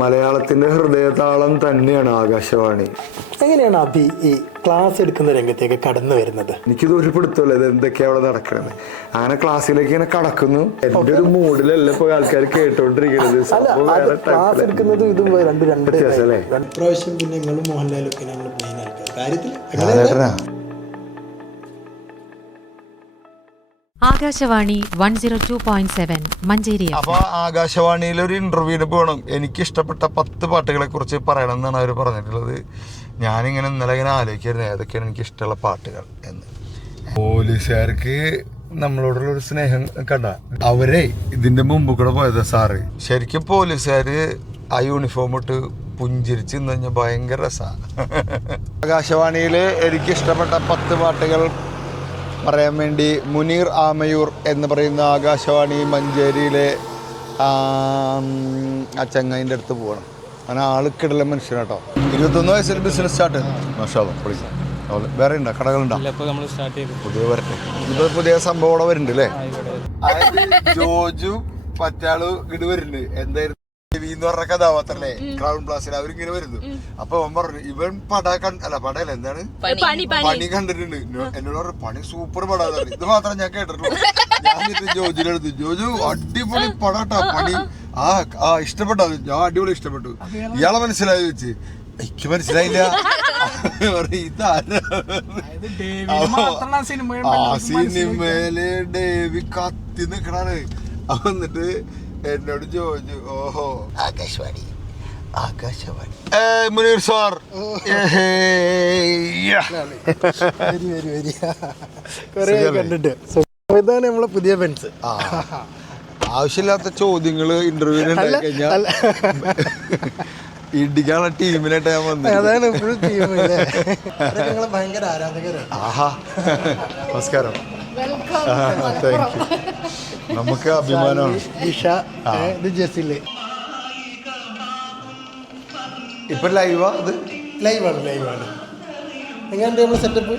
മലയാളത്തിന്റെ ഹൃദയതാളം തന്നെയാണ് ആകാശവാണി. എങ്ങനെയാണ് അഭി ഈ ക്ലാസ് എടുക്കുന്ന രംഗത്തേക്ക് കടന്നു വരുന്നത്? എനിക്കിത് ഒരു പിടുത്തമല്ല, ഇത് എന്തൊക്കെയാ അവിടെ നടക്കുന്നത്. അങ്ങനെ ക്ലാസ്സിലേക്ക് ഇങ്ങനെ കടക്കുന്നു. എന്റെ ഒരു മൂഡിലല്ല ഇപ്പൊ ആൾക്കാർ കേട്ടോണ്ടിരിക്കുന്നത്. ക്ലാസ് എടുക്കുന്നത് ഇതും രണ്ട് വ്യത്യാസമല്ലേ? പ്രാവശ്യം പിന്നെ നിങ്ങളും മോഹൻലാലൊക്കെ ഞങ്ങൾ മെയിൻ ആൾക്കാർ കാര്യത്തിൽ ആകാശവാണി 102.7 മഞ്ചേരി. അപ്പൊ ആകാശവാണിയിൽ ഒരു ഇന്റർവ്യൂവിന് പോകണം. എനിക്ക് ഇഷ്ടപ്പെട്ട 10 പാട്ടുകളെ കുറിച്ച് പറയണം എന്നാണ് അവർ പറഞ്ഞിട്ടുള്ളത്. ഞാനിങ്ങനെ ഇന്നലെ ഇങ്ങനെ ആലോചിക്കായിരുന്നു ഏതൊക്കെയാണ് എനിക്ക് ഇഷ്ടമുള്ള പാട്ടുകൾ എന്ന്. പോലീസുകാർക്ക് നമ്മളോടുള്ള ഒരു സ്നേഹം കണ്ട. അവരെ ഇതിന്റെ മുമ്പ് കൂടെ പോയത് സാറ്. ശരിക്കും പോലീസുകാര് ആ യൂണിഫോം ഇട്ട് പുഞ്ചിരിച്ച് നിന്ന് കഴിഞ്ഞാൽ ഭയങ്കര രസമാണ്. ആകാശവാണിയിൽ എനിക്ക് ഇഷ്ടപ്പെട്ട 10 പാട്ടുകൾ പറയാൻ വേണ്ടി മുനീർ ആമയൂർ എന്ന് പറയുന്ന ആകാശവാണി മഞ്ചേരിയിലെ ആ ചങ്ങായിൻ്റെ അടുത്ത് പോകണം. അങ്ങനെ ആൾക്കിടല മനുഷ്യനാട്ടോ. 21 വയസ്സിൽ ബിസിനസ് സ്റ്റാർട്ട് ചെയ്തു. വേറെ ഉണ്ടോ കടകളുണ്ടോ? പുതിയ വരട്ടെ. ഇപ്പൊ പുതിയ സംഭവം അവിടെ വരുന്നുണ്ട് അല്ലേ? ജോജു പറ്റാളു ഇങ്ങോട്ട് വരുന്നുണ്ട്. എന്തായിരുന്നു എന്ന് പറഞ്ഞ കഥാപാത്രല്ലേ ക്രൗൺ പ്ലാസിൽ അവരിങ്ങനെ വരുന്നു. അപ്പൊ അവൻ പറഞ്ഞു ഇവൻ പടയല്ല എന്താണ് പണി കണ്ടിട്ടുണ്ട്. എന്നോട് പറഞ്ഞു പണി സൂപ്പർ പടാന്ന് പറഞ്ഞു. ഇത് മാത്രം ഞാൻ കേട്ടിട്ടുള്ളൂ. ഞാൻ ജോജുവിനെടുത്തു. ജോജു അടിപൊളി പടാട്ടാ പണി. ആ ഇഷ്ടപ്പെട്ടു. ഞാൻ അടിപൊളി ഇഷ്ടപ്പെട്ടു. ഇയാളെ മനസ്സിലായി വെച്ച് എനിക്ക് മനസ്സിലായില്ല. സിനിമയില് ഡേവി കത്തി നിക്കണാണ്. എന്നിട്ട് എന്നോട് ചോദിച്ചു ഓഹോ ആകാശവാണി മുനീർ സാർ. ഇതാണ് നമ്മളെ പുതിയ ഫ്രണ്ട്സ്. ആവശ്യമില്ലാത്ത ചോദ്യങ്ങള് ഇന്റർവ്യൂവിന് ഉണ്ടായി കഴിഞ്ഞാൽ ഇടിക്കാനുള്ള ടീമിനായിട്ട് ഞാൻ വന്നത്. അതാണ് ഫുൾ ടീം. ഭയങ്കര ആരാധകരാണ്. ആഹാ നമസ്കാരം. Thank you. നമുക്ക് അഭിമാനമാണ്. ഇപ്പൊ ലൈവാ? ഇത് ലൈവാണ്. എങ്ങനെയുണ്ട് നമ്മളെ സെറ്റപ്പ്?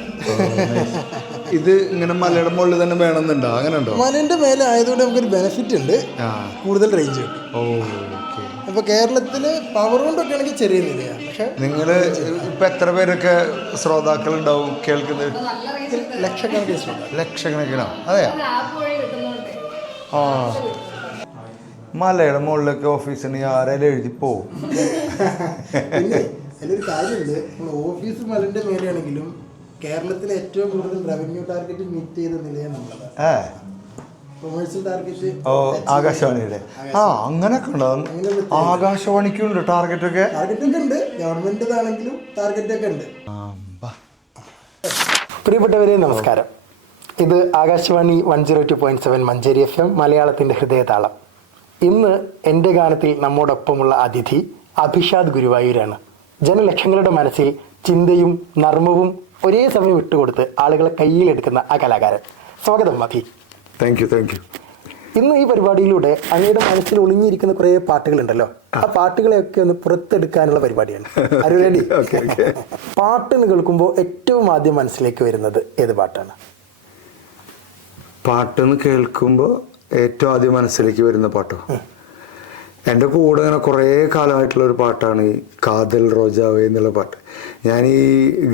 ഇത് ഇങ്ങനെ മലയുടെ മുകളിൽ തന്നെ വേണമെന്നുണ്ടോ? അങ്ങനെ ഉണ്ടോ? മലേന്റെ മേലെ ആയതുകൊണ്ട് നമുക്കൊരു ബെനിഫിറ്റ് ഉണ്ട്, കൂടുതൽ റേഞ്ച് ഉണ്ട്. ഇപ്പൊ കേരളത്തില് പവർ കൊണ്ടൊക്കെ ആണെങ്കിൽ ചെറിയ നിലയാണ്. പക്ഷെ നിങ്ങള് ഇപ്പൊ എത്ര പേരൊക്കെ ശ്രോതാക്കൾ ഉണ്ടാവും കേൾക്കുന്നത്? ലക്ഷക്കണക്കിനോ? അതെയാ? ആ മലയുടെ മുകളിലൊക്കെ ഓഫീസിന് ആരെങ്കിലും എഴുതി പോവും. അതിലൊരു കാര്യമുണ്ട്. ഓഫീസ് മലന്റെ മേലെയാണെങ്കിലും കേരളത്തിലെ ഏറ്റവും കൂടുതൽ റവന്യൂ ടാർഗറ്റ് മീറ്റ് ചെയ്ത നിലയാണ് നമ്മളത്. കൊമേഴ്സ്യൽ ടാർഗറ്റ് ആകാശവാണിയുടെ അങ്ങനെയൊക്കെ ഉണ്ടോ? ആകാശവാണിക്കുണ്ട് ടാർഗറ്റൊക്കെ ഉണ്ട്. ഗവൺമെന്റിനാണെങ്കിലും ടാർഗറ്റൊക്കെ ഉണ്ട്. പ്രിയപ്പെട്ടവരെ നമസ്കാരം. ഇത് ആകാശവാണി 102.7 മഞ്ചേരി FM മലയാളത്തിൻ്റെ ഹൃദയതാളം. ഇന്ന് എൻ്റെ ഗാനത്തിൽ നമ്മോടൊപ്പമുള്ള അതിഥി അഭിഷാദ് ഗുരുവായൂരാണ്. ജനലക്ഷങ്ങളുടെ മനസ്സിൽ ചിന്തയും നർമ്മവും ഒരേ സമയം വിട്ടുകൊടുത്ത് ആളുകളെ കയ്യിലെടുക്കുന്ന ആ കലാകാരൻ. സ്വാഗതം അഭി. Thank you. ഇന്ന് ഈ പരിപാടിയിലൂടെ അങ്ങയുടെ മനസ്സിൽ ഒളിഞ്ഞിരിക്കുന്ന കുറേ പാട്ടുകളുണ്ടല്ലോ, ആ പാട്ടുകളെയൊക്കെ ഒന്ന് പുറത്തെടുക്കാനുള്ള പരിപാടിയാണ്. ആര് റെഡി? പാട്ടെന്ന് കേൾക്കുമ്പോൾ ഏറ്റവും ആദ്യം മനസ്സിലേക്ക് വരുന്നത് ഏത് പാട്ടാണ്? പാട്ടെന്ന് കേൾക്കുമ്പോൾ ഏറ്റവും ആദ്യം മനസ്സിലേക്ക് വരുന്ന പാട്ടോ എൻ്റെ കൂടെ ഇങ്ങനെ കുറേ കാലമായിട്ടുള്ള ഒരു പാട്ടാണ് ഈ കാതൽ റോജാവേ എന്നുള്ള പാട്ട്. ഞാൻ ഈ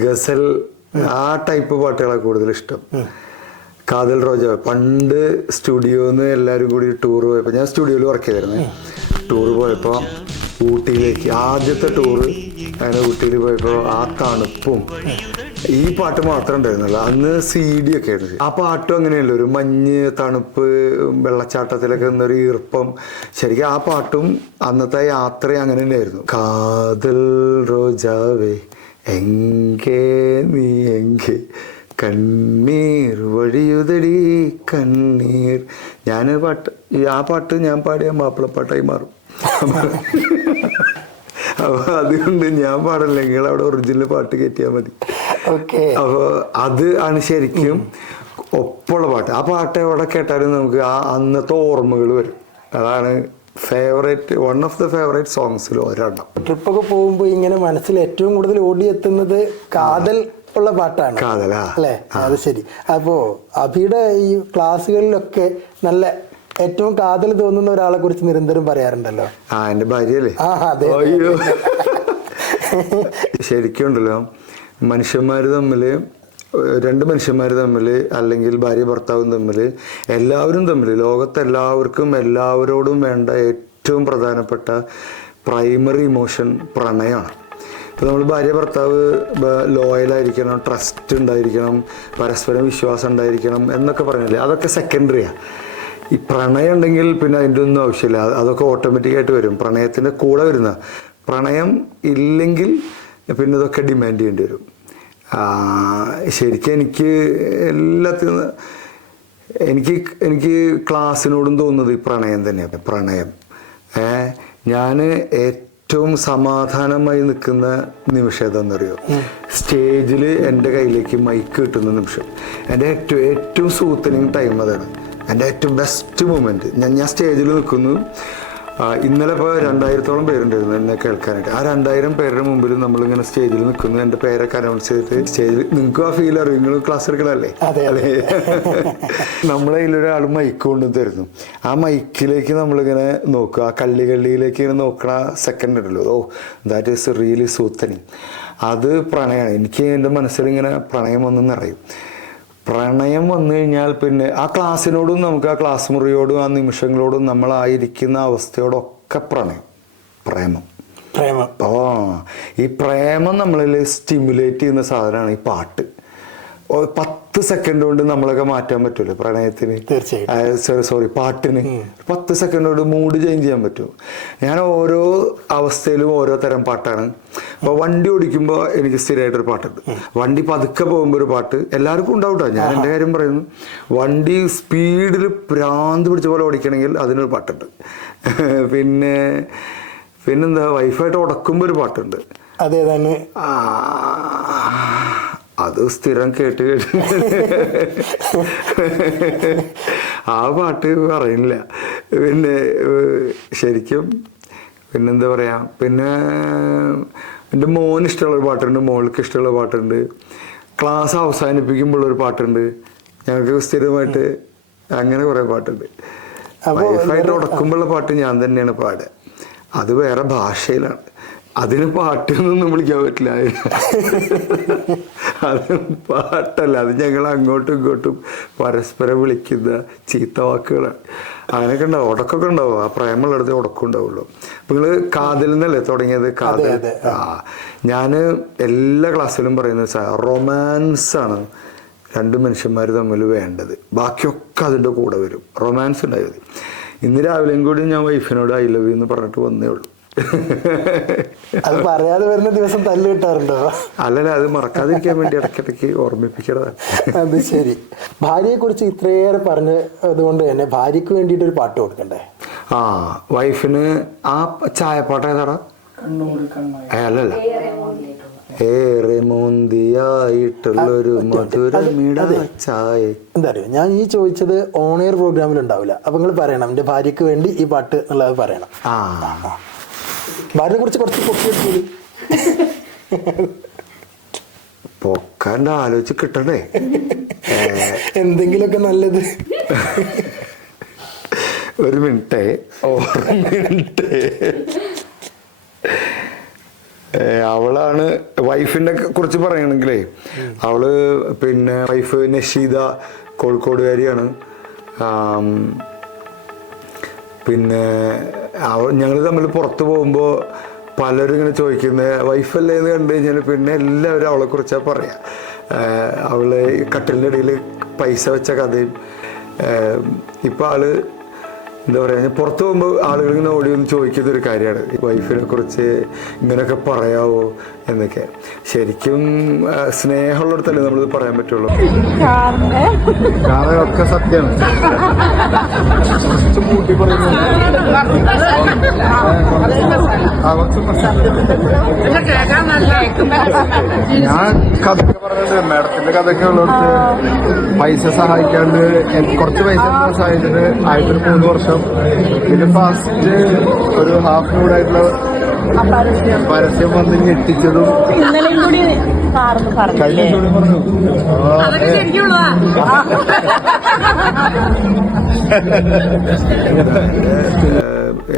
ഗസൽ ആ ടൈപ്പ് പാട്ടുകളെ കൂടുതൽ ഇഷ്ടം. കാതൽ റോജാവേ പണ്ട് സ്റ്റുഡിയോന്ന് എല്ലാവരും കൂടി ടൂർ പോയപ്പോൾ, ഞാൻ സ്റ്റുഡിയോയിൽ വർക്ക് ചെയ്തിരുന്നേ. ടൂർ പോയപ്പോൾ ഊട്ടിയിലേക്ക് ആദ്യത്തെ ടൂറ് അങ്ങനെ ഊട്ടിയിൽ പോയപ്പോൾ ആ തണുപ്പും ഈ പാട്ട് മാത്രം ഉണ്ടായിരുന്നല്ലോ. അന്ന് CD ഒക്കെ ആയിരുന്നു. ആ പാട്ടും അങ്ങനെയല്ലോ, ഒരു മഞ്ഞ് തണുപ്പ് വെള്ളച്ചാട്ടത്തിലൊക്കെ നിന്നൊരു ഈർപ്പം. ശരിക്കും ആ പാട്ടും അന്നത്തെ യാത്ര അങ്ങനെ തന്നെയായിരുന്നു. കാതൽ റോജാവേ എങ്കേ നീ എങ്കേ കണ്ണീർ വഴിയുതടി കണ്ണീർ. ആ പാട്ട് ഞാൻ പാടിയ മാപ്പിളപ്പാട്ടായി മാറും. അപ്പൊ അതുകൊണ്ട് ഞാൻ പാടില്ലെങ്കിൽ അവിടെ ഒറിജിനൽ പാട്ട് കയറ്റിയാൽ മതി. അപ്പൊ അത് ആണ് ശരിക്കും ഒപ്പമുള്ള പാട്ട്. ആ പാട്ട് എവിടെ കേട്ടാലും നമുക്ക് ആ അന്നത്തെ ഓർമ്മകൾ വരും. അതാണ് വൺ ഓഫ് ദ ഫേവറേറ്റ് സോങ്സിൽ ഒരെണ്ണം. ട്രിപ്പൊക്കെ പോകുമ്പോൾ ഇങ്ങനെ മനസ്സിൽ ഏറ്റവും കൂടുതൽ ഓടിയെത്തുന്നത് കാതൽ ഉള്ള പാട്ടാണ്. കാതലാ അല്ലേ? അത് ശരി. അപ്പോ അഭിയുടെ ഈ ക്ലാസ്സുകളിലൊക്കെ നല്ല ഏറ്റവും കാതൽ തോന്നുന്ന ഒരാളെ കുറിച്ച് നിരന്തരം പറയാറുണ്ടല്ലോ. എന്റെ ഭാര്യയല്ലേ? അതെ. അയ്യോ, ശരിക്കും ഉണ്ടല്ലോ, രണ്ട് മനുഷ്യന്മാർ തമ്മിൽ, അല്ലെങ്കിൽ ഭാര്യ ഭർത്താവും തമ്മിൽ, എല്ലാവരും തമ്മിൽ, ലോകത്തെല്ലാവർക്കും എല്ലാവരോടും വേണ്ട ഏറ്റവും പ്രധാനപ്പെട്ട പ്രൈമറി ഇമോഷൻ പ്രണയമാണ്. ഇപ്പോൾ നമ്മൾ ഭാര്യ ഭർത്താവ് ലോയലായിരിക്കണം, ട്രസ്റ്റ് ഉണ്ടായിരിക്കണം, പരസ്പരം വിശ്വാസം ഉണ്ടായിരിക്കണം എന്നൊക്കെ പറഞ്ഞില്ലേ, അതൊക്കെ സെക്കൻഡറിയാണ്. ഈ പ്രണയം ഉണ്ടെങ്കിൽ പിന്നെ അതിൻ്റെ ഒന്നും ആവശ്യമില്ല, അതൊക്കെ ഓട്ടോമാറ്റിക്കായിട്ട് വരും, പ്രണയത്തിൻ്റെ കൂടെ വരുന്ന. പ്രണയം ഇല്ലെങ്കിൽ പിന്നെ ഇതൊക്കെ ഡിമാൻഡ് ചെയ്യേണ്ടി വരും. ശരിക്കും എനിക്ക് എല്ലാത്തിനും എനിക്ക് ക്ലാസ്സിനോടും തോന്നുന്നത് ഈ പ്രണയം തന്നെയാണ്. പ്രണയം ഞാൻ ഏറ്റവും സമാധാനമായി നിൽക്കുന്ന നിമിഷം ഏതാണെന്നറിയോ? സ്റ്റേജിൽ എൻ്റെ കയ്യിലേക്ക് മൈക്ക് കിട്ടുന്ന നിമിഷം. എൻ്റെ ഏറ്റവും സൂത്തനിങ് ടൈം അതാണ്. എൻ്റെ ഏറ്റവും ബെസ്റ്റ് മൊമെൻറ്റ്. ഞാൻ സ്റ്റേജിൽ നിൽക്കുന്നു. ഇന്നലെ ഇപ്പോൾ 2000-ഓളം പേരുണ്ടായിരുന്നു എന്നെ കേൾക്കാനായിട്ട്. ആ 2000 പേരുടെ മുമ്പിൽ നമ്മളിങ്ങനെ സ്റ്റേജിൽ നിൽക്കുന്നു, എൻ്റെ പേരൊക്കെ അനൗൺസ് ചെയ്തിട്ട് സ്റ്റേജിൽ. നിങ്ങൾക്കും ആ ഫീൽ അറിയും, നിങ്ങൾ ക്ലാസ് എടുക്കണല്ലേ? അല്ലേ? നമ്മളെ കയ്യിലൊരാൾ മൈക്ക് കൊണ്ടു തരുന്നു. ആ മൈക്കിലേക്ക് നമ്മളിങ്ങനെ നോക്കുക, ആ കള്ളിയിലേക്ക് ഇങ്ങനെ നോക്കണ സെക്കൻഡ് ഉണ്ടല്ലോ, oh that is really soothing. അത് പ്രണയമാണ്. എനിക്ക് എൻ്റെ മനസ്സിലിങ്ങനെ പ്രണയം വന്നു നിറയും. പ്രണയം വന്നു കഴിഞ്ഞാൽ പിന്നെ ആ ക്ലാസ്സിനോടും, നമുക്ക് ആ ക്ലാസ് മുറിയോടും, ആ നിമിഷങ്ങളോടും, നമ്മളായിരിക്കുന്ന അവസ്ഥയോടൊക്കെ പ്രേമം. ഈ പ്രേമം നമ്മളിൽ സ്റ്റിമുലേറ്റ് ചെയ്യുന്ന സാധനമാണ് ഈ പാട്ട്. 10 സെക്കൻഡ് കൊണ്ട് നമ്മളൊക്കെ മാറ്റാൻ പറ്റുമല്ലോ പ്രണയത്തിന്. പാട്ടിന് 10 സെക്കൻഡ് കൊണ്ട് മൂഡ് ചേഞ്ച് ചെയ്യാൻ പറ്റും. ഞാൻ ഓരോ അവസ്ഥയിലും ഓരോ തരം പാട്ടാണ്. അപ്പോൾ വണ്ടി ഓടിക്കുമ്പോൾ എനിക്ക് സ്ഥിരമായിട്ടൊരു പാട്ടുണ്ട്. വണ്ടി പതുക്കെ പോകുമ്പോൾ ഒരു പാട്ട് എല്ലാവർക്കും ഉണ്ടാവും കേട്ടോ. ഞാൻ എൻ്റെ കാര്യം പറയുന്നു. വണ്ടി സ്പീഡിൽ ഭ്രാന്ത് പിടിച്ച പോലെ ഓടിക്കണമെങ്കിൽ അതിനൊരു പാട്ടുണ്ട്. പിന്നെന്താ, വൈഫായിട്ട് ഉടക്കുമ്പോൾ ഒരു പാട്ടുണ്ട്. അതേതാണ്? അത് സ്ഥിരം കേട്ട് ആ പാട്ട് പറയുന്നില്ല. പിന്നെ ശരിക്കും പിന്നെന്താ പറയാ, പിന്നെ എൻ്റെ മോന് ഇഷ്ടമുള്ളൊരു പാട്ടുണ്ട്, മോൾക്ക് ഇഷ്ടമുള്ള പാട്ടുണ്ട്, ക്ലാസ് അവസാനിപ്പിക്കുമ്പോഴൊരു പാട്ടുണ്ട്. ഞങ്ങൾക്ക് സ്ഥിരമായിട്ട് അങ്ങനെ കുറേ പാട്ടുണ്ട്. വൈഫായിട്ട് ഉടക്കുമ്പോഴുള്ള പാട്ട് ഞാൻ തന്നെയാണ് പാടുക. അത് വേറെ ഭാഷയിലാണ്. അതിന് പാട്ടൊന്നും വിളിക്കാൻ പറ്റില്ല. അത് പാട്ടല്ല, അത് ഞങ്ങൾ അങ്ങോട്ടും ഇങ്ങോട്ടും പരസ്പരം വിളിക്കുന്ന ചീത്ത വാക്കുകളാണ്. അങ്ങനെയൊക്കെ ഉണ്ടാവും, ഉടക്കൊക്കെ ഉണ്ടാവും. ആ പ്രേമുള്ളിടത്ത് ഉടക്കം ഉണ്ടാവുള്ളൂ. അപ്പൊ നിങ്ങള് കാതൽ നിന്നല്ലേ തുടങ്ങിയത്? കാതൽ. ഞാൻ എല്ലാ ക്ലാസ്സിലും പറയുന്നത് റൊമാൻസ് ആണ് രണ്ട് മനുഷ്യന്മാർ തമ്മിൽ വേണ്ടത്. ബാക്കിയൊക്കെ അതിൻ്റെ കൂടെ വരും. റൊമാൻസ് ഉണ്ടായത്. ഇന്ന് രാവിലെയും കൂടി ഞാൻ വൈഫിനോട് ഐ ലവ് യു എന്ന് പറഞ്ഞിട്ട് വന്നേ ഉള്ളൂ. അത് പറയാതെ വരുന്ന ദിവസം തല്ല് കിട്ടാറുണ്ടോ? അല്ലല്ല, അത് മറക്കാതിരിക്കാൻ വേണ്ടി ഇടയ്ക്കിടയ്ക്ക് ഓർമ്മിപ്പിക്കണതാണ്. അത് ശരി. ഭാര്യയെ കുറിച്ച് ഇത്രയേറെ പറഞ്ഞതുകൊണ്ട് തന്നെ ഭാര്യക്ക് വേണ്ടിയിട്ട് ഒരു പാട്ട് കൊടുക്കണ്ടേ? വൈഫിന് ആ ചായപ്പാട്ട് ഏതാടാ? അല്ലല്ല, ഏറെ മോന്തിയായിട്ടുള്ളൊരു മധുരമിട ചായ. എന്താ അറിയോ, ഞാൻ ഈ ചോദിച്ചത് ഓൺ എയർ പ്രോഗ്രാമിൽ ഉണ്ടാവില്ല. അപ്പൊ നിങ്ങൾ പറയണം എന്റെ ഭാര്യക്ക് വേണ്ടി ഈ പാട്ട് എന്നുള്ളത് പറയണം. ഭാര്യനെ കുറിച്ച് കുറച്ച് പൊക്കിയെടുത്തു. പൊക്കാണ്ട് ആലോചിച്ച് കിട്ടണേ എന്തെങ്കിലുമൊക്കെ നല്ലത്. ഒരു മിനിറ്റ്. അവളാണ് വൈഫിനെ കുറിച്ച് പറയണെങ്കിലേ, അവള് പിന്നെ വൈഫ് നഷീദ കോഴിക്കോടുകാരിയാണ്. പിന്നെ ഞങ്ങൾ തമ്മിൽ പുറത്ത് പോകുമ്പോൾ പലരും ഇങ്ങനെ ചോദിക്കുന്നത് വൈഫല്ലേ എന്ന് കണ്ടു കഴിഞ്ഞാൽ പിന്നെ എല്ലാവരും അവളെ കുറിച്ചാണ് പറയാ. അവള് കട്ടിലിൻ്റെ ഇടയിൽ പൈസ വെച്ച കഥയും. ഇപ്പം ആള് എന്താ പറയുക, പുറത്ത് പോകുമ്പോൾ ആളുകൾ ഇങ്ങനെ ഓടി ഒന്ന് ചോദിക്കുന്ന ഒരു കാര്യമാണ് വൈഫിനെ കുറിച്ച് ഇങ്ങനെയൊക്കെ പറയാവോ എന്നൊക്കെ. ശരിക്കും സ്നേഹമുള്ളിടത്തല്ലേ നമ്മളിത് പറയാൻ പറ്റുള്ളൂ. കാരണം ഒക്കെ സത്യമാണ്. കൂട്ടി പറയുന്നു. ഞാൻ കഥയൊക്കെ പറഞ്ഞിട്ട് മാഡത്തിന്റെ കഥയൊക്കെ ഉള്ളിടത്ത് പൈസ സഹായിക്കാണ്ട് കുറച്ച് പൈസ സഹായിച്ചിട്ട് 3 വർഷം. പിന്നെ ഫാസ്റ്റ് ഒരു ഹാഫ് നൂഡായിട്ടുള്ള പരസ്യം വന്ന് ഞെട്ടിച്ചതും ഇന്നലെയും കൂടി സാറെന്ന് പറഞ്ഞില്ലേ അതൊക്കെ ശരിക്കുള്ളതാ.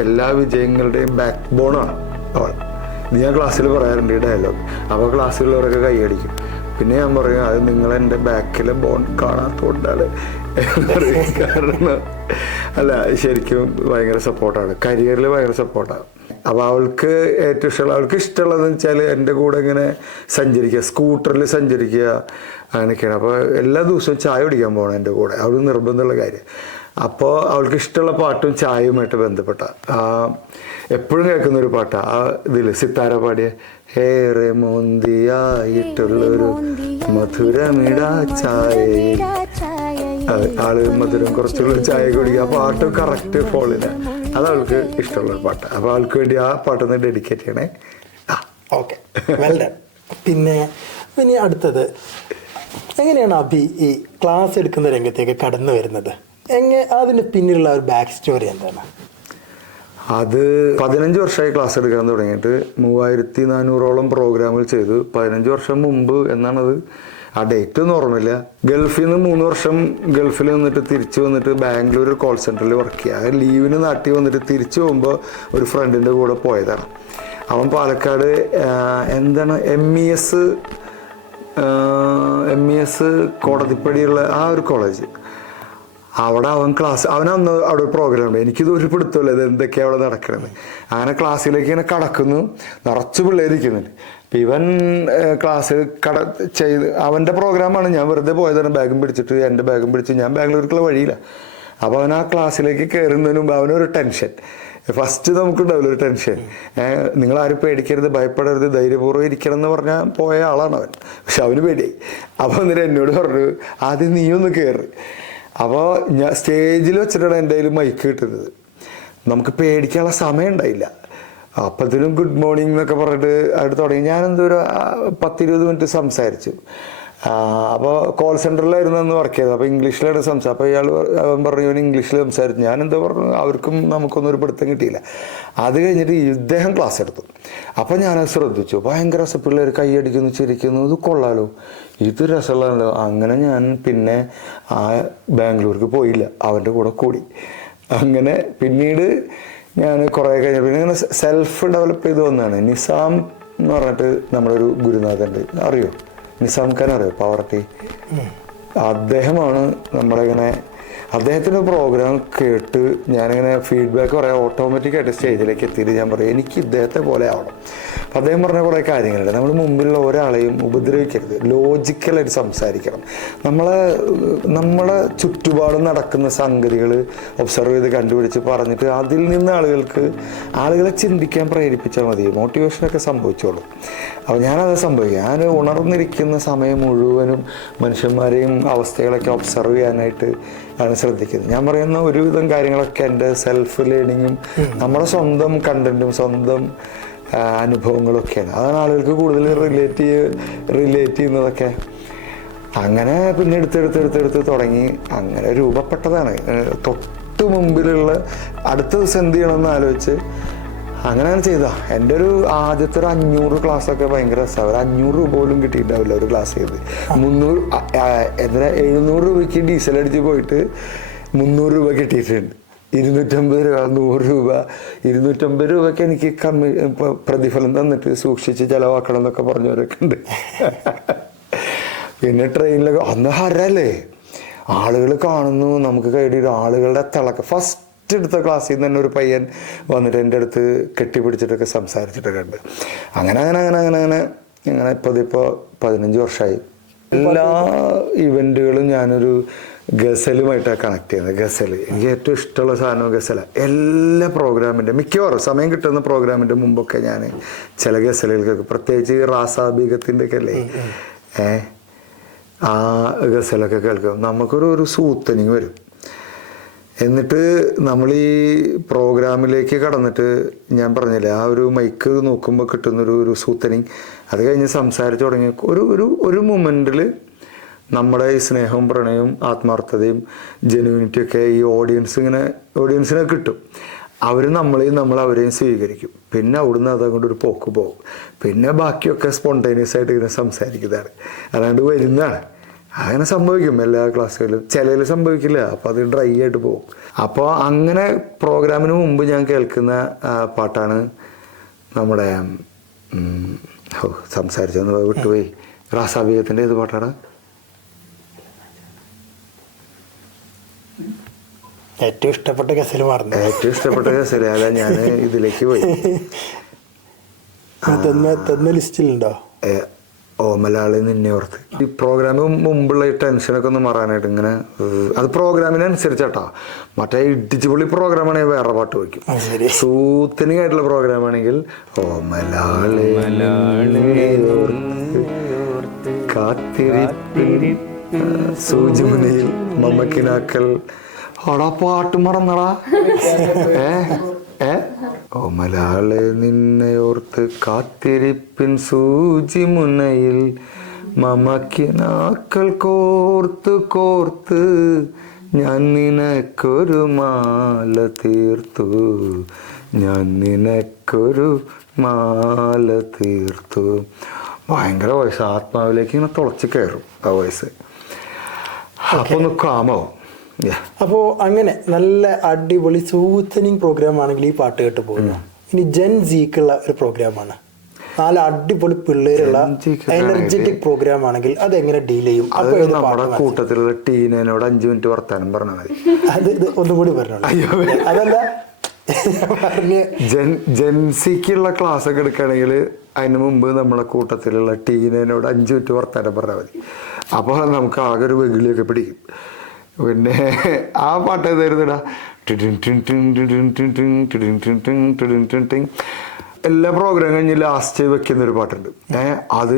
എല്ലാ വിജയങ്ങളുടെയും ബാക്ക് ബോണാണ് അവൾ. ഇത് ഞാൻ ക്ലാസ്സിൽ പറയാറുണ്ട് ഈ ഡയലോഗ്. അപ്പോൾ ക്ലാസ്സിലുള്ളവരൊക്കെ കൈയടിക്കും. പിന്നെ ഞാൻ പറയും അത് നിങ്ങളെൻ്റെ ബാക്കിലെ ബോൺ കാണാത്തോണ്ടാണ് കാരണം അല്ല ശരിക്കും ഭയങ്കര സപ്പോർട്ടാണ്, കരിയറിൽ ഭയങ്കര സപ്പോർട്ടാണ്. അപ്പോൾ അവൾക്ക് ഏറ്റവും ഇഷ്ടമുള്ള അവൾക്ക് ഇഷ്ടമുള്ളതെന്ന് വെച്ചാൽ എൻ്റെ കൂടെ ഇങ്ങനെ സഞ്ചരിക്കുക, സ്കൂട്ടറിൽ സഞ്ചരിക്കുക അങ്ങനെയൊക്കെയാണ്. അപ്പോൾ എല്ലാ ദിവസവും ചായ കുടിക്കാൻ പോകണം എൻ്റെ കൂടെ, അവൾ നിർബന്ധമുള്ള കാര്യം. അപ്പോൾ അവൾക്ക് ഇഷ്ടമുള്ള പാട്ടും ചായയുമായിട്ട് ബന്ധപ്പെട്ട എപ്പോഴും കേൾക്കുന്നൊരു പാട്ടാണ് ആ ഇതിൽ സിത്താര പാടിയ ഏറെ മോന്തിയായിട്ടുള്ളൊരു മധുരമിടാ ചായ. ആള് മധുരം കുറച്ചുള്ള ചായ കുടിക്കുക. ആ പാട്ട് കറക്റ്റ് ഫോളിന് അത് അവൾക്ക് ഇഷ്ടമുള്ളൊരു പാട്ട്. അപ്പോൾ അവൾക്ക് വേണ്ടി ആ പാട്ടൊന്ന് ഡെഡിക്കേറ്റ് ചെയ്യണേ. Okay, well done. പിന്നെ അടുത്തത്, എങ്ങനെയാണ് അഭി ഈ ക്ലാസ് എടുക്കുന്ന രംഗത്തേക്ക് കടന്നു വരുന്നത്? അതിന് പിന്നിലുള്ള ഒരു ബാക്ക് സ്റ്റോറി എന്താണ്? അത് 15 വർഷമായി ക്ലാസ് എടുക്കാൻ തുടങ്ങിയിട്ട് 3400ഓളം പ്രോഗ്രാമുകൾ ചെയ്തു. 15 വർഷം മുമ്പ് എന്നാണത്, ആ ഡേറ്റ് ഒന്നും ഓർമ്മയില്ല. ഗൾഫിൽ നിന്ന് 3 വർഷം ഗൾഫിൽ നിന്നിട്ട് തിരിച്ചു വന്നിട്ട് ബാംഗ്ലൂർ കോൾ സെൻറ്ററിൽ വർക്ക് ചെയ്യുക. ലീവിന് നാട്ടിൽ വന്നിട്ട് തിരിച്ചു പോകുമ്പോൾ ഒരു ഫ്രണ്ടിൻ്റെ കൂടെ പോയതാണ്. അവൻ പാലക്കാട് എന്താണ് MES കോടതിപ്പടിയുള്ള ആ ഒരു കോളേജ്, അവിടെ അവൻ അവനന്ന് അവിടെ ഒരു പ്രോഗ്രാം ഉണ്ട്. എനിക്കിത് ഒരു പിടുത്തമില്ല ഇത് എന്തൊക്കെയാണ് അവിടെ നടക്കണത്. അങ്ങനെ ക്ലാസ്സിലേക്ക് ഇങ്ങനെ കടക്കുന്നു, നിറച്ച് പിള്ളേരിക്കുന്നുണ്ട്. അപ്പം ഇവൻ ക്ലാസ് ചെയ്ത് അവൻ്റെ പ്രോഗ്രാമാണ്. ഞാൻ വെറുതെ പോയതാണ് ബാഗും പിടിച്ചിട്ട്, എൻ്റെ ബാഗും പിടിച്ച് ഞാൻ ബാംഗ്ലൂർക്കുള്ള വഴിയില്ല. അപ്പോൾ അവൻ ആ ക്ലാസ്സിലേക്ക് കയറുന്നതിന് മുമ്പ് അവനൊരു ടെൻഷൻ. ഫസ്റ്റ് നമുക്കുണ്ടാവില്ല ഒരു ടെൻഷൻ. നിങ്ങളാരും പേടിക്കരുത്, ഭയപ്പെടരുത്, ധൈര്യപൂർവ്വം ഇരിക്കണം എന്ന് പറഞ്ഞാൽ പോയ ആളാണ് അവൻ. പക്ഷെ അവന് പേടിയായി. അപ്പോൾ എന്നിട്ട് എന്നോട് പറഞ്ഞു ആദ്യം നീയൊന്ന് കയറി. അപ്പോൾ ഞാൻ സ്റ്റേജിൽ വെച്ചിട്ടാണ് എൻ്റെ കയ്യിൽ മൈക്ക് കിട്ടുന്നത്. നമുക്ക് പേടിക്കാനുള്ള സമയം ഉണ്ടായില്ല. അപ്പത്തിനും ഗുഡ് മോർണിംഗ് എന്നൊക്കെ പറഞ്ഞിട്ട് അവിടെ തുടങ്ങി. ഞാനെന്തോ ഒരു 10-20 മിനിറ്റ് സംസാരിച്ചു. അപ്പോൾ കോൾ സെൻറ്ററിലായിരുന്നു അന്ന് വർക്ക് ചെയ്തത്. അപ്പോൾ ഇംഗ്ലീഷിലാണ് സംസാരിച്ചത്. അപ്പോൾ അവൻ പറഞ്ഞു ഇംഗ്ലീഷിൽ സംസാരിച്ചു. ഞാനെന്തോ പറഞ്ഞു, അവർക്കും നമുക്കൊന്നും ഒരു പിടുത്തം കിട്ടിയില്ല. അത് കഴിഞ്ഞിട്ട് ഇദ്ദേഹം ക്ലാസ് എടുത്തു. അപ്പോൾ ഞാനത് ശ്രദ്ധിച്ചു. ഭയങ്കര രസം, പിള്ളേർ കൈയടിക്കുന്നു, ചിരിക്കുന്നു, ഇത് കൊള്ളാലോ, ഇത് രസമുള്ളതാണല്ലോ. അങ്ങനെ ഞാൻ പിന്നെ ആ ബാംഗ്ലൂർക്ക് പോയില്ല, അവൻ്റെ കൂടെ കൂടി. അങ്ങനെ പിന്നീട് ഞാൻ കുറേ കഴിഞ്ഞ പിന്നെ ഇങ്ങനെ സെൽഫ് ഡെവലപ്പ് ചെയ്ത് വന്നതാണ്. നിസാം എന്ന് പറഞ്ഞിട്ട് നമ്മുടെ ഒരു ഗുരുനാഥുണ്ട്, അറിയോ? നിസാം ഖാൻ അറിയോ? പവർട്ടി. അദ്ദേഹമാണ് നമ്മളിങ്ങനെ അദ്ദേഹത്തിൻ്റെ പ്രോഗ്രാം കേട്ട് ഞാനിങ്ങനെ ഫീഡ്ബാക്ക് പറയാം. ഓട്ടോമാറ്റിക്കായിട്ട് സ്റ്റേജിലേക്ക് എത്തിയിട്ട് ഞാൻ പറയും എനിക്ക് ഇദ്ദേഹത്തെ പോലെ ആവണം. അപ്പം അദ്ദേഹം പറഞ്ഞ കുറേ കാര്യങ്ങളുണ്ട്. നമ്മൾ മുമ്പിലുള്ള ഒരാളെയും ഉപദ്രവിക്കരുത്, ലോജിക്കലായിട്ട് സംസാരിക്കണം. നമ്മളെ ചുറ്റുപാടും നടക്കുന്ന സംഗതികൾ ഒബ്സർവ് ചെയ്ത് കണ്ടുപിടിച്ച് പറഞ്ഞിട്ട് അതിൽ നിന്ന് ആളുകളെ ചിന്തിക്കാൻ പ്രേരിപ്പിച്ചാൽ മതി. മോട്ടിവേഷനൊക്കെ സംഭവിച്ചോളൂ. അപ്പോൾ ഞാനത് സംഭവിക്കുക. ഞാൻ ഉണർന്നിരിക്കുന്ന സമയം മുഴുവനും മനുഷ്യന്മാരെയും അവസ്ഥകളൊക്കെ ഒബ്സർവ് ചെയ്യാനായിട്ട് ആണ് ശ്രദ്ധിക്കുന്നത്. ഞാൻ പറയുന്ന ഒരുവിധം കാര്യങ്ങളൊക്കെ എൻ്റെ സെൽഫ് ലേണിങ്ങും നമ്മുടെ സ്വന്തം കണ്ടന്റും സ്വന്തം അനുഭവങ്ങളൊക്കെയാണ്. അതാണ് ആളുകൾക്ക് കൂടുതൽ റിലേറ്റ് ചെയ്യുന്നതൊക്കെ. അങ്ങനെ പിന്നെ എടുത്ത് തുടങ്ങി അങ്ങനെ രൂപപ്പെട്ടതാണ്. തൊട്ട് മുമ്പിലുള്ള അടുത്ത ദിവസം എന്ത് ചെയ്യണമെന്ന് ആലോചിച്ച് അങ്ങനെയാണ് ചെയ്താ. എൻ്റെ ഒരു ആദ്യത്തെ ഒരു 500 ക്ലാസ്സൊക്കെ ഭയങ്കര രസമാണ്. ഒരു 500 രൂപ പോലും കിട്ടിയിട്ടുണ്ടാവില്ല ഒരു ക്ലാസ് ചെയ്ത്. 700 രൂപയ്ക്ക് ഡീസൽ അടിച്ച് പോയിട്ട് 300 രൂപ കിട്ടിയിട്ടുണ്ട്. 250 രൂപ, 100 രൂപ, 250 രൂപയ്ക്ക് എനിക്ക് പ്രതിഫലം തന്നിട്ട് സൂക്ഷിച്ച് ചിലവാക്കണം എന്നൊക്കെ പറഞ്ഞവരൊക്കെ ഉണ്ട്. പിന്നെ ട്രെയിനിലൊക്കെ അന്ന് ഹരല്ലേ, ആളുകൾ കാണുന്നു, നമുക്ക് കൈയിടിയിട്ട് ആളുകളുടെ തിളക്കം. ഫസ്റ്റ് എടുത്ത ക്ലാസ്സിൽ നിന്ന് തന്നെ ഒരു പയ്യൻ വന്നിട്ട് എൻ്റെ അടുത്ത് കെട്ടിപ്പിടിച്ചിട്ടൊക്കെ സംസാരിച്ചിട്ടൊക്കെ ഉണ്ട്. അങ്ങനെ ഇപ്പോൾ 15 വർഷമായി. എല്ലാ ഇവൻറ്റുകളും ഞാനൊരു ഗസലുമായിട്ടാണ് കണക്ട് ചെയ്യുന്നത്. ഗസൽ എനിക്ക് ഏറ്റവും ഇഷ്ടമുള്ള സാധനം ഗസലാണ്. എല്ലാ പ്രോഗ്രാമിൻ്റെ മിക്കവാറും സമയം കിട്ടുന്ന പ്രോഗ്രാമിൻ്റെ മുമ്പൊക്കെ ഞാൻ ചില ഗസലുകൾക്കൊക്കെ, പ്രത്യേകിച്ച് റാസാബീഗത്തിൻ്റെ ഒക്കെ അല്ലേ ആ ഗസലൊക്കെ കേൾക്കും. നമുക്കൊരു സൂത്തനിങ് വരും. എന്നിട്ട് നമ്മൾ ഈ പ്രോഗ്രാമിലേക്ക് കടന്നിട്ട് ഞാൻ പറഞ്ഞില്ലേ ആ ഒരു മൈക്ക് നോക്കുമ്പോൾ കിട്ടുന്നൊരു സൂത്തനിങ്. അത് കഴിഞ്ഞ് സംസാരിച്ച് തുടങ്ങി ഒരു മൊമെൻറ്റിൽ നമ്മുടെ ഈ സ്നേഹവും പ്രണയവും ആത്മാർത്ഥതയും ജെന്യൂനിറ്റിയൊക്കെ ഈ ഓഡിയൻസിനെ കിട്ടും. നമ്മൾ അവരെയും സ്വീകരിക്കും. പിന്നെ അവിടുന്ന് അതങ്ങോട്ട് ഒരു പോക്ക് പോകും. പിന്നെ ബാക്കിയൊക്കെ സ്പോണ്ടേനിയസ് ആയിട്ട് ഇങ്ങനെ സംസാരിക്കുന്നതാണ്, അല്ലാണ്ട് വരുന്നതാണ്. അങ്ങനെ സംഭവിക്കും എല്ലാ ക്ലാസ്സുകളിലും. ചിലതിൽ സംഭവിക്കില്ല, അപ്പോൾ അത് ഡ്രൈ ആയിട്ട് പോകും. അപ്പോൾ അങ്ങനെ പ്രോഗ്രാമിന് മുമ്പ് ഞാൻ കേൾക്കുന്ന പാട്ടാണ് നമ്മുടെ സംസാരിച്ചൊന്ന് വിട്ടുപോയി, റാസാബീഗത്തിൻ്റെ ഏത് പാട്ടാണ്? ഏറ്റവും ഇഷ്ടപ്പെട്ട ഗസൽ മാറുന്നു. ഏറ്റവും ഇഷ്ടപ്പെട്ട ഗസൽ അല്ല, ഞാൻ ഇതിലേക്ക് പോയി. തന്ന ലിസ്റ്റിലുണ്ടോ? ഓമലാളി നിന്നെ ഓർത്ത്. ഈ പ്രോഗ്രാമിന് മുമ്പുള്ള ഈ ടെൻഷനൊക്കെ ഒന്ന് മാറാനായിട്ട് ഇങ്ങനെ അത് പ്രോഗ്രാമിനനുസരിച്ചാട്ടോ. മറ്റേ ഇടിച്ചുപൊളി പ്രോഗ്രാമാണെങ്കിൽ വേറെ പാട്ട് വയ്ക്കും. സൂത്തനിങ് ആയിട്ടുള്ള പ്രോഗ്രാമാണെങ്കിൽ ഓമലാളി കാത്തിരിപ്പിൽ സൂചിമുനയിൽ മമ്മക്കിനാക്കൽ. അവിടെ പാട്ട് മറന്നടാ. ഓമലാളെ നിന്നെയോർത്ത് കാത്തിരിപ്പിൻ സൂചി മുനയിൽ മമക്കിനാക്കൾ കോർത്ത് കോർത്ത് ഞാൻ നിനക്കൊരു മാല തീർത്തു, ഞാൻ നിനക്കൊരു മാല തീർത്തു. ഭയങ്കര വോയിസ്, ആത്മാവിലേക്ക് ഇങ്ങനെ തുളച്ച് കയറും ആ വോയിസ്. അപ്പോൾ ഒന്ന് കാമാവും. അപ്പോൾ അങ്ങനെ നല്ല അടിപൊളി സൂത്തനിങ് പ്രോഗ്രാം ആണെങ്കിൽ ഈ പാട്ട് കേട്ട് പോകുന്നു. ഇനി ജെൻ സിക്കുള്ള ഒരു പ്രോഗ്രാമാണ്, നല്ല അടിപൊളി പിള്ളേരുള്ള എനർജറ്റിക് പ്രോഗ്രാം ആണെങ്കിൽ അതെങ്ങനെ ഡീൽ ചെയ്യും? അത് നമ്മുടെ കൂട്ടത്തിലുള്ള ടീനോട് 5 മിനിറ്റ് വർത്താനം പറഞ്ഞാൽ മതി. അത് ഒന്നും കൂടി പറഞ്ഞോളൂ. അതല്ല, ജെൻസിക്കുള്ള ക്ലാസ് ഒക്കെ എടുക്കുകയാണെങ്കിൽ അതിന് മുമ്പ് നമ്മുടെ കൂട്ടത്തിലുള്ള ടീനോട് 5 മിനിറ്റ് വർത്താനം പറഞ്ഞാൽ മതി. അപ്പോൾ നമുക്ക് ആകെ ഒരു വെകിളിയൊക്കെ പിടിക്കും. പിന്നെ ആ പാട്ട് ഏതായിരുന്നുടാ? എല്ലാ പ്രോഗ്രാം കഴിഞ്ഞ് ലാസ്റ്റ് വെക്കുന്നൊരു പാട്ടുണ്ട്. അത്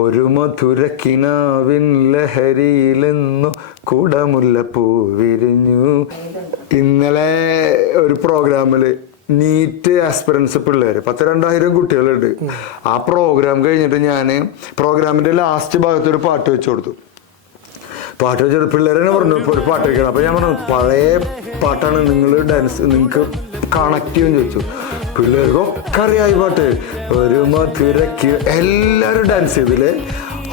ഒരു മധുരക്കിനാവിൻ ലഹരിയിലെന്നു കുടമുല്ലപ്പൂ വിരിഞ്ഞു. ഇന്നലെ ഒരു പ്രോഗ്രാമില് നീറ്റ് ആസ്പിറൻസ് പിള്ളേർ 10,000-2,000 കുട്ടികളുണ്ട്. ആ പ്രോഗ്രാം കഴിഞ്ഞിട്ട് ഞാൻ പ്രോഗ്രാമിന്റെ ലാസ്റ്റ് ഭാഗത്ത് ഒരു പാട്ട് വെച്ചു കൊടുത്തു. പാട്ട് വെച്ചിട്ട് പിള്ളേരെന്നെ പറഞ്ഞു ഇപ്പോൾ ഒരു പാട്ട് വെക്കണം. അപ്പോൾ ഞാൻ പറഞ്ഞു പഴയ പാട്ടാണ്, നിങ്ങൾ ഡാൻസ് നിങ്ങൾക്ക് കണക്ട് ചെയ്യുമെന്ന് ചോദിച്ചു. പിള്ളേർക്കൊക്കെ അറിയാം ഈ പാട്ട്. ഒരു മധുരക്ക് എല്ലാവരും ഡാൻസ് ചെയ്തില്ലേ,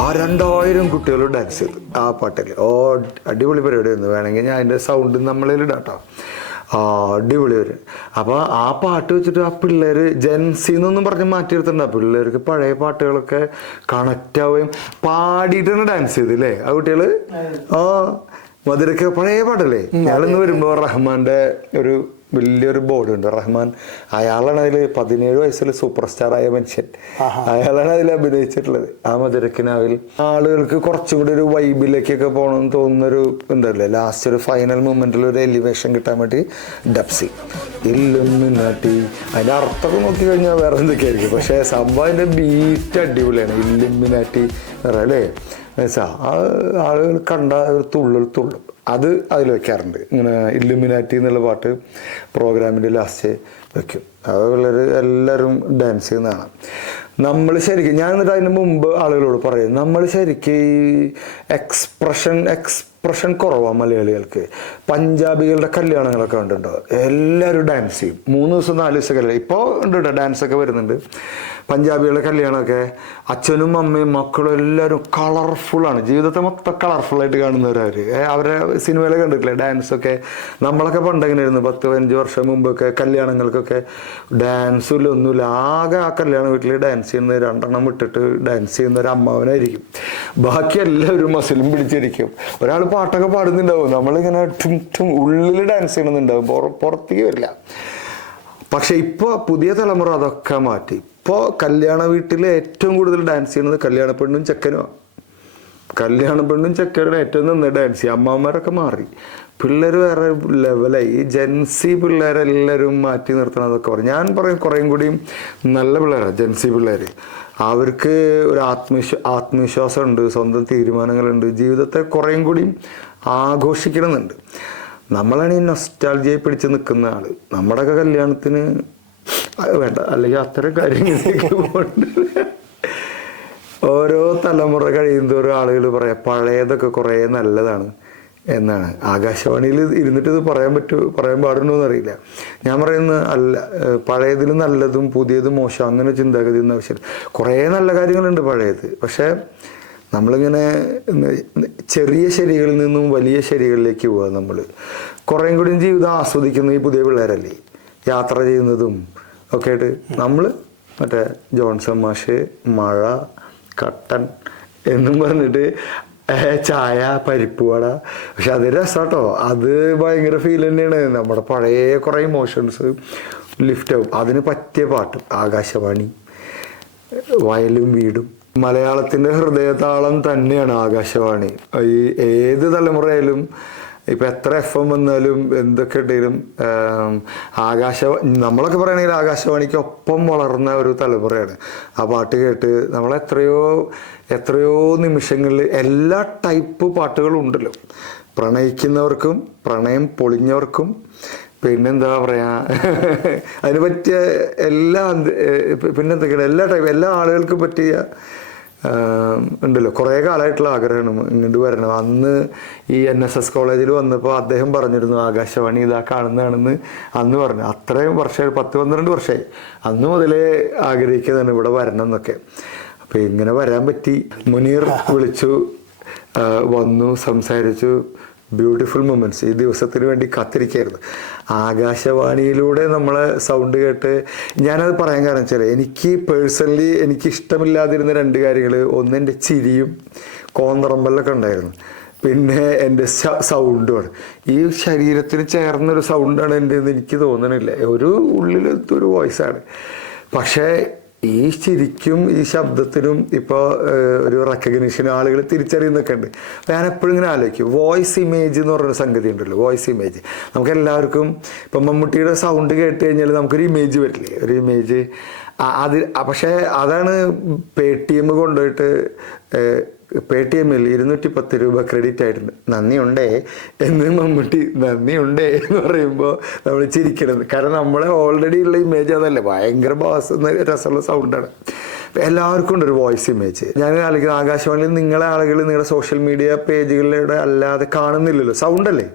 ആ 2,000 കുട്ടികൾ ഡാൻസ് ചെയ്തു ആ പാട്ടിൽ. അടിപൊളി പരിപാടിയായിരുന്നു. വേണമെങ്കിൽ ഞാൻ അതിൻ്റെ സൗണ്ട് നമ്മളിൽ ഇടാട്ടോ. അടിപൊളി വരും. അപ്പോൾ ആ പാട്ട് വെച്ചിട്ട് ആ പിള്ളേർ ജെൻസിന്നൊന്നും പറഞ്ഞ് മാറ്റിയെടുത്തിട്ടുണ്ട്. പിള്ളേർക്ക് പഴയ പാട്ടുകളൊക്കെ കണക്റ്റ് ആവുകയും പാടിയിട്ടാണ് ഡാൻസ് ചെയ്തില്ലേ ആ കുട്ടികൾ. മധുരക്ക് പഴയ പാട്ടല്ലേ. ഞങ്ങളിന്ന് വരുമ്പോൾ റഹ്മാന്റെ ഒരു വലിയൊരു ബോർഡ് ഉണ്ട്. റഹ്മാൻ അയാളാണ് അതിൽ 17 വയസ്സിൽ സൂപ്പർ സ്റ്റാർ ആയ മനുഷ്യൻ. അയാളാണ് അതിൽ അഭിനയിച്ചിട്ടുള്ളത്. ആ മധുരക്കിനാവിൽ ആളുകൾക്ക് കുറച്ചും കൂടി ഒരു വൈബിലേക്കൊക്കെ പോകണമെന്ന് തോന്നുന്നൊരു ഉണ്ടല്ലേ, ലാസ്റ്റ് ഒരു ഫൈനൽ മൊമെന്റിൽ ഒരു എലിവേഷൻ കിട്ടാൻ വേണ്ടി ഡബ്സി ഇല്ലുമിനാട്ടി. അതിന്റെ അർത്ഥമൊക്കെ നോക്കി കഴിഞ്ഞാൽ വേറെ എന്തൊക്കെയായിരിക്കും, പക്ഷെ സംഭവം അതിന്റെ ബീറ്റ് അടിപൊളിയാണ്. ഇല്ലുമിനാട്ടി അല്ലേ, ആളുകൾ കണ്ട ഒരു തുള്ളും അത് അതിൽ വെക്കാറുണ്ട്. ഇങ്ങനെ ഇല്ലുമിനാറ്റി എന്നുള്ള പാട്ട് പ്രോഗ്രാമിൻ്റെ ലാസ്റ്റ് വെക്കും. അത് വളരെ എല്ലാവരും ഡാൻസ് ചെയ്യുന്നതാണ്. നമ്മൾ ശരിക്കും, ഞാൻ എന്നിട്ട് അതിന് മുമ്പ് ആളുകളോട് പറയും, നമ്മൾ ശരിക്കും ഈ എക്സ്പ്രഷൻ കുറവാണ് മലയാളികൾക്ക്. പഞ്ചാബികളുടെ കല്യാണങ്ങളൊക്കെ ഉണ്ടുണ്ടോ, എല്ലാവരും ഡാൻസ് ചെയ്യും. 3 ദിവസം 4 ദിവസം കല്യാണം. ഇപ്പോൾ ഉണ്ട് കേട്ടോ, ഡാൻസൊക്കെ വരുന്നുണ്ട്. പഞ്ചാബികളുടെ കല്യാണമൊക്കെ അച്ഛനും അമ്മയും മക്കളും എല്ലാവരും കളർഫുള്ളാണ്. ജീവിതത്തെ മൊത്തം കളർഫുള്ളായിട്ട് കാണുന്നവരവർ. അവരെ സിനിമയിലൊക്കെ കണ്ടിട്ടില്ലേ ഡാൻസൊക്കെ? നമ്മളൊക്കെ പണ്ടെങ്ങനെയായിരുന്നു 10-15 വർഷം മുമ്പൊക്കെ കല്യാണങ്ങൾക്കൊക്കെ ഡാൻസില്ല ഒന്നുമില്ല. ആകെ ആ കല്യാണ വീട്ടിൽ ഡാൻസ് ചെയ്യുന്ന 2 എണ്ണം വിട്ടിട്ട് ഡാൻസ് ചെയ്യുന്ന ഒരു അമ്മാവനായിരിക്കും. ബാക്കി എല്ലാവരും മസിലും പിടിച്ചിരിക്കും. ഒരാൾ പാട്ടൊക്കെ പാടുന്നുണ്ടാവും, നമ്മളിങ്ങനെ ഉള്ളിൽ ഡാൻസ് ചെയ്യണമെന്നുണ്ടാവും, പുറത്തേക്ക് വരില്ല. പക്ഷെ ഇപ്പോൾ പുതിയ തലമുറ അതൊക്കെ മാറ്റി. ഇപ്പോൾ കല്യാണ വീട്ടിൽ ഏറ്റവും കൂടുതൽ ഡാൻസ് ചെയ്യുന്നത് കല്യാണ പെണ്ണും ചെക്കനുമാണ്. കല്യാണ പെണ്ണും ചെക്കനും ഏറ്റവും നന്നായി ഡാൻസ് ചെയ്യും. അമ്മമാരൊക്കെ മാറി, പിള്ളേർ വേറെ ലെവലായി. ഈ ജെൻസി പിള്ളേരെല്ലാവരും മാറ്റി നിർത്തണതൊക്കെ പറയും. ഞാൻ പറയും കുറേയും കൂടിയും നല്ല പിള്ളേരാണ് ജെൻസി പിള്ളേർ. അവർക്ക് ഒരു ആത്മവിശ്വാസമുണ്ട്, സ്വന്തം തീരുമാനങ്ങളുണ്ട്, ജീവിതത്തെ കുറേയും കൂടിയും ആഘോഷിക്കണമെന്നുണ്ട്. നമ്മളാണ് ഈ നൊസ്റ്റാൾജിയെ പിടിച്ച് നിൽക്കുന്ന ആള്. നമ്മുടെയൊക്കെ കല്യാണത്തിന് വേണ്ട, അല്ലെങ്കിൽ അത്തരം കാര്യങ്ങളിലേക്ക് പോകണ്ട. ഓരോ തലമുറ കഴിയുന്നതോറും ആളുകൾ പറയാം പഴയതൊക്കെ കുറേ നല്ലതാണ്, എന്നാണ്. ആകാശവാണിയിൽ ഇരുന്നിട്ട് ഇത് പറയാൻ പാടുണ്ടോ എന്നറിയില്ല. ഞാൻ പറയുന്നത് അല്ല, പഴയതിലും നല്ലതും പുതിയതും മോശം അങ്ങനെ ചിന്താഗതി ഒന്നും ആവശ്യമില്ല. കുറേ നല്ല കാര്യങ്ങളുണ്ട് പഴയത്. പക്ഷേ നമ്മളിങ്ങനെ ചെറിയ ശരികളിൽ നിന്നും വലിയ ശരികളിലേക്ക് പോവുക. നമ്മൾ കുറേയും കൂടിയും ജീവിതം ആസ്വദിക്കുന്ന ഈ പുതിയ പിള്ളേരല്ലേ, യാത്ര ചെയ്യുന്നതും ഒക്കെ ആയിട്ട്. നമ്മൾ മറ്റേ ജോൺസൺ മാഷ്, മഴ, കട്ടൻ എന്നും പറഞ്ഞിട്ട് ചായ, പരിപ്പ് വട. പക്ഷെ അത് രസാട്ടോ, അത് ഭയങ്കര ഫീൽ തന്നെയാണ്. നമ്മുടെ പഴയ കുറേ ഇമോഷൻസ് ലിഫ്റ്റ് ആവും. അതിന് പറ്റിയ പാട്ട് ആകാശവാണി, വയലും വീടും. മലയാളത്തിൻ്റെ ഹൃദയതാളം തന്നെയാണ് ആകാശവാണി. ഈ ഏത് തലമുറയിലും ഇപ്പം എത്ര FM വന്നാലും എന്തൊക്കെ ഉണ്ടെങ്കിലും നമ്മളൊക്കെ പറയണെങ്കിൽ ആകാശവാണിക്ക് ഒപ്പം വളർന്ന ഒരു തലമുറയാണ്. ആ പാട്ട് കേട്ട് നമ്മൾ എത്രയോ നിമിഷങ്ങളിൽ എല്ലാ ടൈപ്പ് പാട്ടുകളും ഉണ്ടല്ലോ. പ്രണയിക്കുന്നവർക്കും പ്രണയം പൊളിഞ്ഞവർക്കും പിന്നെന്താ പറയാ അതിന് പറ്റിയ പിന്നെന്തൊക്കെയാണ് എല്ലാ ടൈപ്പ് എല്ലാ ആളുകൾക്കും പറ്റിയ ഉണ്ടല്ലോ. കുറേ കാലമായിട്ടുള്ള ആഗ്രഹമാണ് ഇങ്ങോട്ട് വരണം. അന്ന് ഈ NSS കോളേജിൽ വന്നപ്പോൾ അദ്ദേഹം പറഞ്ഞിരുന്നു ആകാശവാണി ഇതാ കാണുന്നതാണെന്ന് അന്ന് പറഞ്ഞു. അത്രയും വർഷമായി, 10-12 വർഷമായി. അന്ന് മുതലേ ആഗ്രഹിക്കുന്നതാണ് ഇവിടെ വരണം എന്നൊക്കെ. അപ്പം ഇങ്ങനെ വരാൻ പറ്റി. മുനീർ വിളിച്ചു, വന്നു, സംസാരിച്ചു. Beautiful moments. ഈ ദിവസത്തിന് വേണ്ടി കാത്തിരിക്കുകയായിരുന്നു. ആകാശവാണിയിലൂടെ നമ്മളെ സൗണ്ട് കേട്ട് ഞാനത് പറയാൻ കാരണം വെച്ചാൽ എനിക്ക് പേഴ്സണലി എനിക്ക് ഇഷ്ടമില്ലാതിരുന്ന 2 കാര്യങ്ങൾ. ഒന്ന് എൻ്റെ ചിരിയും കോന്തറമ്പലൊക്കെ ഉണ്ടായിരുന്നു. പിന്നെ എൻ്റെ സൗണ്ടുമാണ്. ഈ ശരീരത്തിന് ചേർന്നൊരു സൗണ്ടാണ് എൻ്റെ എന്ന് എനിക്ക് തോന്നണില്ല. ഒരു ഉള്ളിലത്തൊരു വോയിസാണ്. പക്ഷേ ഈ ചിരിക്കും ഈ ശബ്ദത്തിനും ഇപ്പോൾ ഒരു റെക്കഗ്നിഷൻ, ആളുകൾ തിരിച്ചറിയുന്നൊക്കെ ഉണ്ട്. ഞാൻ എപ്പോഴും ഇങ്ങനെ ആലോചിക്കും, വോയിസ് ഇമേജ് എന്ന് പറഞ്ഞൊരു സംഗതി ഉണ്ടല്ലോ. വോയിസ് ഇമേജ് നമുക്ക് എല്ലാവർക്കും ഇപ്പം മമ്മൂട്ടിയുടെ സൗണ്ട് കേട്ട് കഴിഞ്ഞാൽ നമുക്കൊരു ഇമേജ് വരില്ലേ, ഒരു ഇമേജ്. പക്ഷേ അതാണ് PayTM കൊണ്ടുപോയിട്ട് PayTMൽ 210 രൂപ ക്രെഡിറ്റ് ആയിട്ടുണ്ട്, നന്ദിയുണ്ടേ എന്ന് മമ്മൂട്ടി നന്ദിയുണ്ടേ എന്ന് പറയുമ്പോൾ നമ്മൾ ചിരിക്കണത്. കാരണം നമ്മളെ ഓൾറെഡി ഉള്ള ഇമേജ് അതല്ലേ, ഭയങ്കര രസമുള്ള സൗണ്ടാണ്. എല്ലാവർക്കും ഉണ്ട് ഒരു വോയിസ് ഇമേജ്. ഞാൻ ആലോചിക്കുന്നത് ആകാശവാണിയിൽ നിങ്ങളെ ആളുകൾ നിങ്ങളുടെ സോഷ്യൽ മീഡിയ പേജുകളിലൂടെ അല്ലാതെ കാണുന്നില്ലല്ലോ, സൗണ്ടല്ലേ.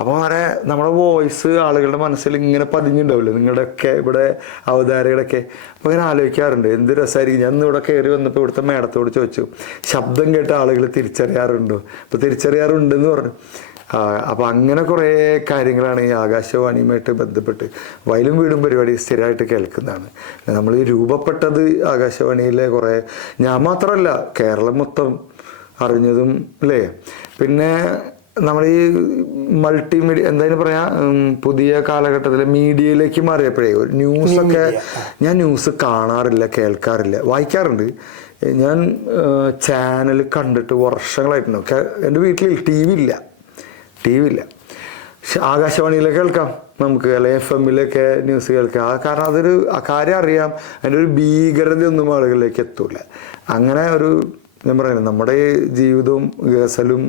അപ്പോൾ അങ്ങനെ നമ്മുടെ വോയിസ് ആളുകളുടെ മനസ്സിൽ ഇങ്ങനെ പതിഞ്ഞിട്ടുണ്ടാവില്ലേ, നിങ്ങളുടെയൊക്കെ ഇവിടെ അവതാരകളൊക്കെ. അപ്പോൾ ഇങ്ങനെ ആലോചിക്കാറുണ്ട് എന്ത് രസമായിരിക്കും. ഞാൻ ഇവിടെ കയറി വന്നപ്പോൾ ഇവിടുത്തെ മേഡത്തോട് ചോദിച്ചു, ശബ്ദം കേട്ട ആളുകൾ തിരിച്ചറിയാറുണ്ടോ? അപ്പോൾ തിരിച്ചറിയാറുണ്ടെന്ന് പറഞ്ഞു. അപ്പോൾ അങ്ങനെ കുറേ കാര്യങ്ങളാണ് ഈ ആകാശവാണിയുമായിട്ട് ബന്ധപ്പെട്ട്. വയലും വീടും പരിപാടി സ്ഥിരമായിട്ട് കേൾക്കുന്നതാണ്. നമ്മൾ ഈ രൂപപ്പെട്ടത് ആകാശവാണിയിലെ കുറേ, ഞാൻ മാത്രമല്ല കേരളം മൊത്തം അറിഞ്ഞതും അല്ലേ. പിന്നെ നമ്മൾ ഈ മൾട്ടിമീഡിയ എന്തായാലും പറയാം, പുതിയ കാലഘട്ടത്തിൽ മീഡിയയിലേക്ക് മാറിയപ്പോഴേ ഒരു ന്യൂസൊക്കെ, ഞാൻ ന്യൂസ് കാണാറില്ല, കേൾക്കാറില്ല, വായിക്കാറുണ്ട്. ഞാൻ ചാനൽ കണ്ടിട്ട് വർഷങ്ങളായിട്ടുണ്ടാവും. എൻ്റെ വീട്ടിൽ ടി വി ഇല്ല. പക്ഷെ ആകാശവാണിയിലൊക്കെ കേൾക്കാം നമുക്ക്, അല്ലെങ്കിൽ FM-ലൊക്കെ ന്യൂസ് കേൾക്കാം. കാരണം അതൊരു കാര്യം അറിയാം, അതിൻ്റെ ഒരു ഭീകരതയൊന്നും ആളുകളിലേക്ക് എത്തൂല. അങ്ങനെ ഒരു ഞാൻ പറയുന്നത് നമ്മുടെ ജീവിതവും ഗസലും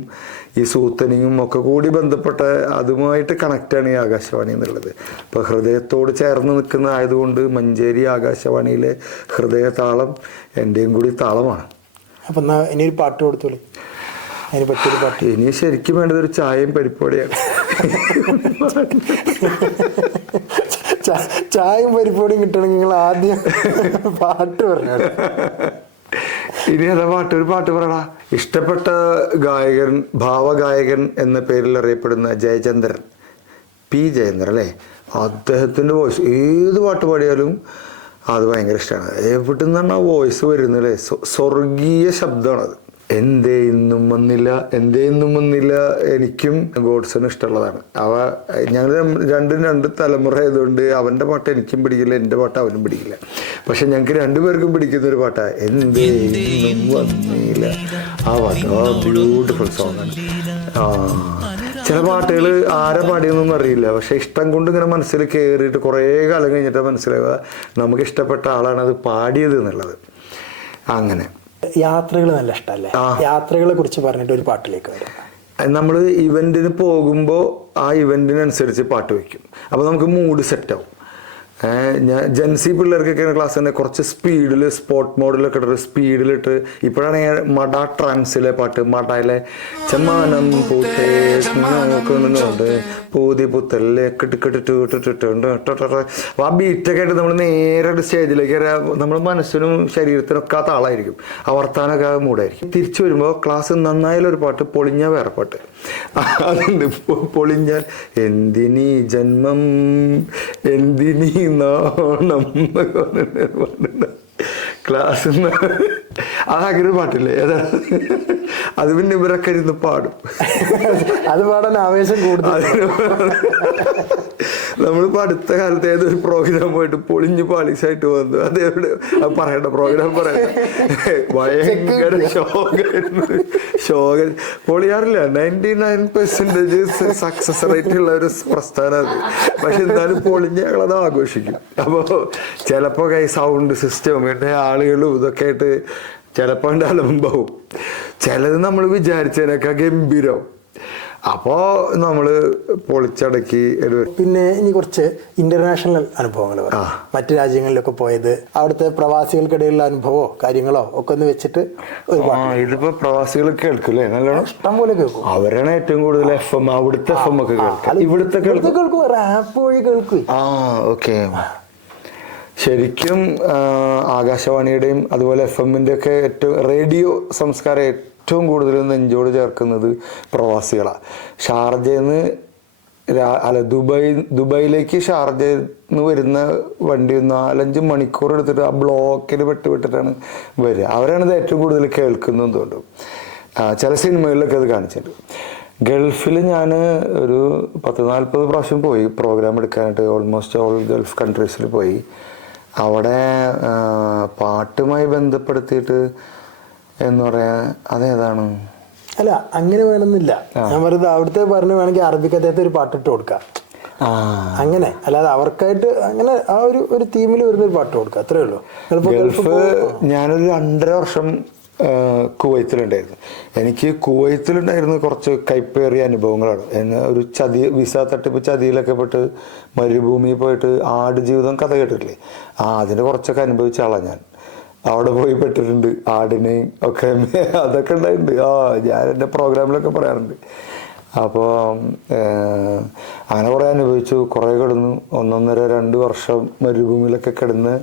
ഈ സൂത്തനിങ്ങും ഒക്കെ കൂടി ബന്ധപ്പെട്ട അതുമായിട്ട് കണക്റ്റാണ് ഈ ആകാശവാണി എന്നുള്ളത്. ഇപ്പോൾ ഹൃദയത്തോട് ചേർന്ന് നിൽക്കുന്ന ആയതുകൊണ്ട് മഞ്ചേരി ആകാശവാണിയിലെ ഹൃദയതാളം എൻ്റെയും കൂടി താളമാണ്. അപ്പം എന്നാൽ ഇനിയൊരു പാട്ട് കൊടുത്തോളൂ, അതിന് പറ്റിയൊരു പാട്ട്. ഇനി ശരിക്കും വേണ്ടത് ഒരു ചായയും പരിപ്പോടിയാണ്. ചായയും പരിപ്പോടിയും കിട്ടണമെങ്കിൽ നിങ്ങൾ ആദ്യം പാട്ട് പറഞ്ഞു. ഇനി അതാ ഒരു പാട്ട് പറയടാ. ഇഷ്ടപ്പെട്ട ഗായകൻ, ഭാവഗായകൻ എന്ന പേരിൽ അറിയപ്പെടുന്ന ജയചന്ദ്രൻ, P. ജയേന്ദ്രൻ അല്ലേ, അദ്ദേഹത്തിൻ്റെ വോയിസ് ഏത് പാട്ട് പാടിയാലും അത് ഭയങ്കര ഇഷ്ടമാണ്. എവിടെ നിന്നാണ് ആ വോയിസ് വരുന്നത് അല്ലേ, സ്വർഗീയ ശബ്ദമാണത്. എന്തേ ഇന്നും വന്നില്ല എനിക്കും ഗോഡ്സനും ഇഷ്ടമുള്ളതാണ്. ഞങ്ങൾ രണ്ട് തലമുറ ആയതുകൊണ്ട് അവൻ്റെ പാട്ട് എനിക്കും പിടിക്കില്ല, എൻ്റെ പാട്ട് അവനും പിടിക്കില്ല. പക്ഷെ ഞങ്ങൾക്ക് രണ്ടുപേർക്കും പിടിക്കുന്ന ഒരു പാട്ടാണ് എന്തേ ഇന്നും വന്നില്ല. ആ പാട്ട് ബ്യൂട്ടിഫുൾ സോങ്ങാണ്. ചില പാട്ടുകൾ ആരെ പാടിയെന്നൊന്നും അറിയില്ല, പക്ഷെ ഇഷ്ടം കൊണ്ട് ഇങ്ങനെ മനസ്സിൽ കയറിയിട്ട് കുറേ കാലം കഴിഞ്ഞിട്ട് മനസ്സിലാവുക നമുക്ക് ഇഷ്ടപ്പെട്ട ആളാണ് അത് പാടിയത് എന്നുള്ളത്. അങ്ങനെ യാത്രകൾ നല്ല ഇഷ്ടമല്ലേ, യാത്രകളെ കുറിച്ച് പറഞ്ഞിട്ട് ഒരു പാട്ടിലേക്ക് വരാം. നമ്മൾ ഇവന്റിന് പോകുമ്പോൾ ആ ഇവന്റിനനുസരിച്ച് പാട്ട് വയ്ക്കും. അപ്പോൾ നമുക്ക് മൂഡ് സെറ്റാവും. ഞാൻ ജെൻസി പിള്ളേർക്കൊക്കെയാണ് ക്ലാസ് തന്നെ കുറച്ച് സ്പീഡിൽ സ്പോർട്ട് മോഡിലൊക്കെ ഇട്ടിട്ട് സ്പീഡിലിട്ട് ഇപ്പോഴാണ് ഞാൻ മട ട്രാൻസിലെ പാട്ട് മടയിലെ ചെമ്മാനം പൂത്തേ നോക്കുന്നുണ്ട് പൂതി പുത്തല്ലേ കെട്ടിക്കെട്ടിട്ടുണ്ട് ആ ബീറ്റൊക്കെ ആയിട്ട് നമ്മൾ നേരെ സ്റ്റേജിലേക്ക് നമ്മുടെ മനസ്സിനും ശരീരത്തിനും ഒക്കെ ആ താളായിരിക്കും ആ വർത്താനൊക്കെ മൂടായിരിക്കും. തിരിച്ചു വരുമ്പോൾ ക്ലാസ് നന്നായാലൊരു പാട്ട്, പൊളിഞ്ഞാൽ വേറെ പാട്ട്. അതുണ്ട്. പൊളിഞ്ഞാൽ എന്തിനീ ജന്മം എന്തിനീ നാണം ക്ലാസ് അതാകെ ഒരു പാട്ടില്ലേ ഏതാ അത് പിന്നെ ഇവരൊക്കെ ഇരുന്ന് പാടും. അത് പാടാൻ ആവേശം കൂടുതൽ. നമ്മളിപ്പോൾ അടുത്ത കാലത്ത് ഏതൊരു പ്രോഗ്രാം പോയിട്ട് പൊളിഞ്ഞ് പാളിസായിട്ട് വന്നു. അതേവിടെ പറയണ്ട പ്രോഗ്രാം പറയണ്ട, ഭയങ്കര ഷോക പൊളിയാറില്ല. 99% സക്സസ് റേറ്റ് ഉള്ള ഒരു പ്രസ്ഥാനം അത്. പക്ഷെ എന്തായാലും പൊളിഞ്ഞ് ഞങ്ങളത് ആഘോഷിക്കും. അപ്പോൾ ചിലപ്പോൾ സൗണ്ട് സിസ്റ്റം പിന്നെ ആളുകളും ഇതൊക്കെ ആയിട്ട് ചിലപ്പോൾ അലമ്പാവും. ചിലത് നമ്മൾ വിചാരിച്ചതിനൊക്കെ ഗംഭീരം. അപ്പോൾ നമ്മൾ പൊളിച്ചടക്കി ഒരു. പിന്നെ ഇനി കുറച്ച് ഇന്റർനാഷണൽ അനുഭവങ്ങൾ പറയാം. മറ്റു രാജ്യങ്ങളിലൊക്കെ പോയത്, അവിടുത്തെ പ്രവാസികൾക്കിടയിലുള്ള അനുഭവമോ കാര്യങ്ങളോ ഒക്കെ ഒന്ന് വെച്ചിട്ട് ഇതിപ്പോ പ്രവാസികൾ കേൾക്കൂലേ നല്ലോണം, ഇഷ്ടം പോലെ കേൾക്കും. അവരാണ് ഏറ്റവും കൂടുതൽ FM അവിടുത്തെ FM ഒക്കെ കേൾക്കും. ഇവിടുത്തെ കേൾക്കും, റാപ്പ് വഴി കേൾക്കും. ഓക്കെ. ശരിക്കും ആകാശവാണിയുടെയും അതുപോലെ FM-ന്റെ ഒക്കെ ഏറ്റവും റേഡിയോ സംസ്കാരം ഏറ്റവും കൂടുതൽ നെഞ്ചോട് ചേർക്കുന്നത് പ്രവാസികളാണ്. ഷാർജയിൽ നിന്ന് ദുബായിലേക്ക് ഷാർജയിൽ നിന്ന് വരുന്ന വണ്ടി 4-5 മണിക്കൂർ എടുത്തിട്ട് ആ ബ്ലോക്കിൽ വിട്ടിട്ടാണ് വരിക. അവരാണ് ഇത് ഏറ്റവും കൂടുതൽ കേൾക്കുന്നതെന്ന് തോന്നും. ചില സിനിമകളിലൊക്കെ അത് കാണിച്ചിട്ടുണ്ട്. ഗൾഫിൽ ഞാൻ ഒരു 10-40 പ്രാവശ്യം പോയി പ്രോഗ്രാം എടുക്കാനായിട്ട്. ഓൾമോസ്റ്റ് ഓൾ ഗൾഫ് കൺട്രീസിൽ പോയി. അവിടെ പാട്ടുമായി ബന്ധപ്പെടുത്തിയിട്ട് എന്ന് പറയാ അതേതാണ് അല്ല അങ്ങനെ വേണമെന്നില്ല. ഞാൻ പറയുന്നത് അവിടുത്തെ പറഞ്ഞു വേണമെങ്കിൽ അറബിക്ക് അദ്ദേഹത്തെ ഒരു പാട്ടിട്ട് കൊടുക്കാം, അങ്ങനെ. അല്ലാതെ അവർക്കായിട്ട് അങ്ങനെ ആ ഒരു തീമിൽ വരുന്നൊരു പാട്ട് കൊടുക്കുക, അത്രേ ഉള്ളൂ. ഗൾഫ് ഞാനൊരു 2.5 വർഷം കുവൈത്തിലുണ്ടായിരുന്നു. എനിക്ക് കുവൈത്തിലുണ്ടായിരുന്ന കുറച്ച് കൈപ്പേറിയ അനുഭവങ്ങളാണ്. എന്നെ ഒരു വിസ തട്ടിപ്പ് ചതിയിലൊക്കെ പെട്ട് മരുഭൂമിയിൽ പോയിട്ട് ആടുജീവിതം കഥ കേട്ടിട്ടില്ലേ, അതിന് കുറച്ചൊക്കെ അനുഭവിച്ച ആളാണ് ഞാൻ. അവിടെ പോയി പെട്ടിട്ടുണ്ട്, ആടിനെയും ഒക്കെ അതൊക്കെ ഉണ്ടായിട്ടുണ്ട്. ഞാൻ എൻ്റെ പ്രോഗ്രാമിലൊക്കെ പറയാറുണ്ട്. അപ്പോൾ അങ്ങനെ കുറേ അനുഭവിച്ചു, കുറേ കിടന്നു. 1.5-2 വർഷം മരുഭൂമിയിലൊക്കെ കിടന്ന്